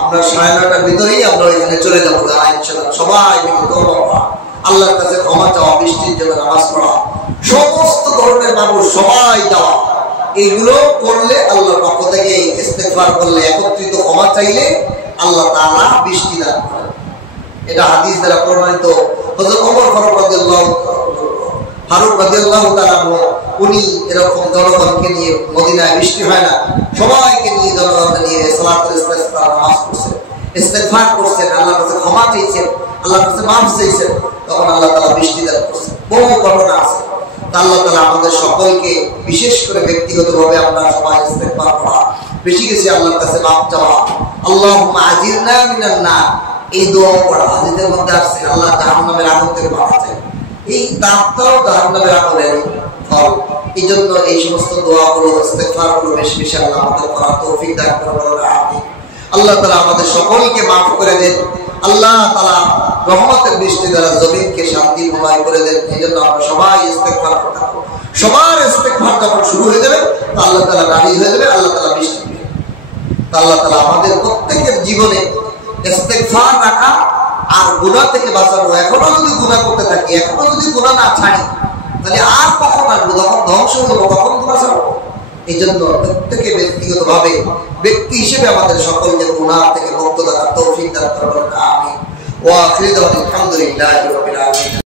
আমরা 9:30টার ভিতরেই আমরা ওইখানে চলে যাবো। ইনশাআল্লাহ সবাই মিলে তওবা করা, আল্লাহর কাছে ক্ষমা চাওয়া, বৃষ্টির জন্য নামাজ পড়া, সমস্ত ধরনের মানুষ সবাই যাওয়া। এগুলো করলে আল্লাহর পক্ষ থেকে ইস্তেগফার করলে, একত্রিত ক্ষমা চাইলে আল্লাহ তাআলা বৃষ্টি দান করেন। এটা হাদিস দ্বারা প্রমাণিত। হযরত ওমর ফারুক রাদিয়াল্লাহু তাআলা উনি এরকম জনগণকে নিয়ে, মদিনায় বৃষ্টি হয় না, সবাইকে নিয়ে জনগণকে নিয়ে সালাতুল ইস্তিসকা নামাজ পড়ছেন, ইস্তেগফার করছেন, আল্লাহর কাছে ক্ষমা চাইছেন, আল্লাহর কাছে মাফ চাইছেন। তখন আল্লাহ তাআলা বৃষ্টি দান করছেন। বহু ঘটনা আছে। আল্লাহ তাআলা আমাদের সকলকে, বিশেষ করে ব্যক্তিগতভাবে আমরা সবাই ইস্তেগফার করা, বেশি বেশি আল্লাহর কাছে মাফ চাওয়া। আল্লাহুম্মা আজিরনা মিনান নার, এই দোয়া পড়া। হাদিসের মধ্যে আছে আল্লাহ জাহান্নামের আগুন থেকে বাঁচায়। এই তাপটাও জাহান্নামের আগুনের ফল। এই জন্য এই সমস্ত দোয়াগুলো ইস্তেগফারগুলো বেশি বেশি আল্লাহ আমাদের করার তৌফিক দান করুন। আমিন। আল্লাহ তাআলা আমাদের সকলকে মাফ করে দেন। আল্লাহ তাআলা রহমতের বৃষ্টি দ্বারা জমিনকে শান্তিময় করে দেন। এই জন্য আমরা সবাই ইস্তেগফার করতে থাকবো। সবার ইস্তেগফার যখন শুরু হয়ে যাবে আল্লাহ তাআলা রাজি হয়ে যাবে, আল্লাহ তাআলা বৃষ্টি দিবেন। আল্লাহ তাআলা আমাদের প্রত্যেকের জীবনে ইস্তেগফার রাখা আর গুনাহ থেকে বাঁচানো। এখনো যদি গুনাহ করতে থাকি, এখনো যদি গুনাহ না ছাড়ি, তাহলে আর কখন আসবো? যখন ধ্বংস হয়ে যাবো তখন গুনাহ ছাড়বো। এই জন্য প্রত্যেকে ব্যক্তিগতভাবে ব্যক্তি হিসেবে আমাদের সকলকে গুনাহ থেকে মুক্ত থাকার তৌফিক দান করুন। আমিন। ওয়া আখিরু দাওয়ানা আলহামদুলিল্লাহি রাব্বিল আলামিন।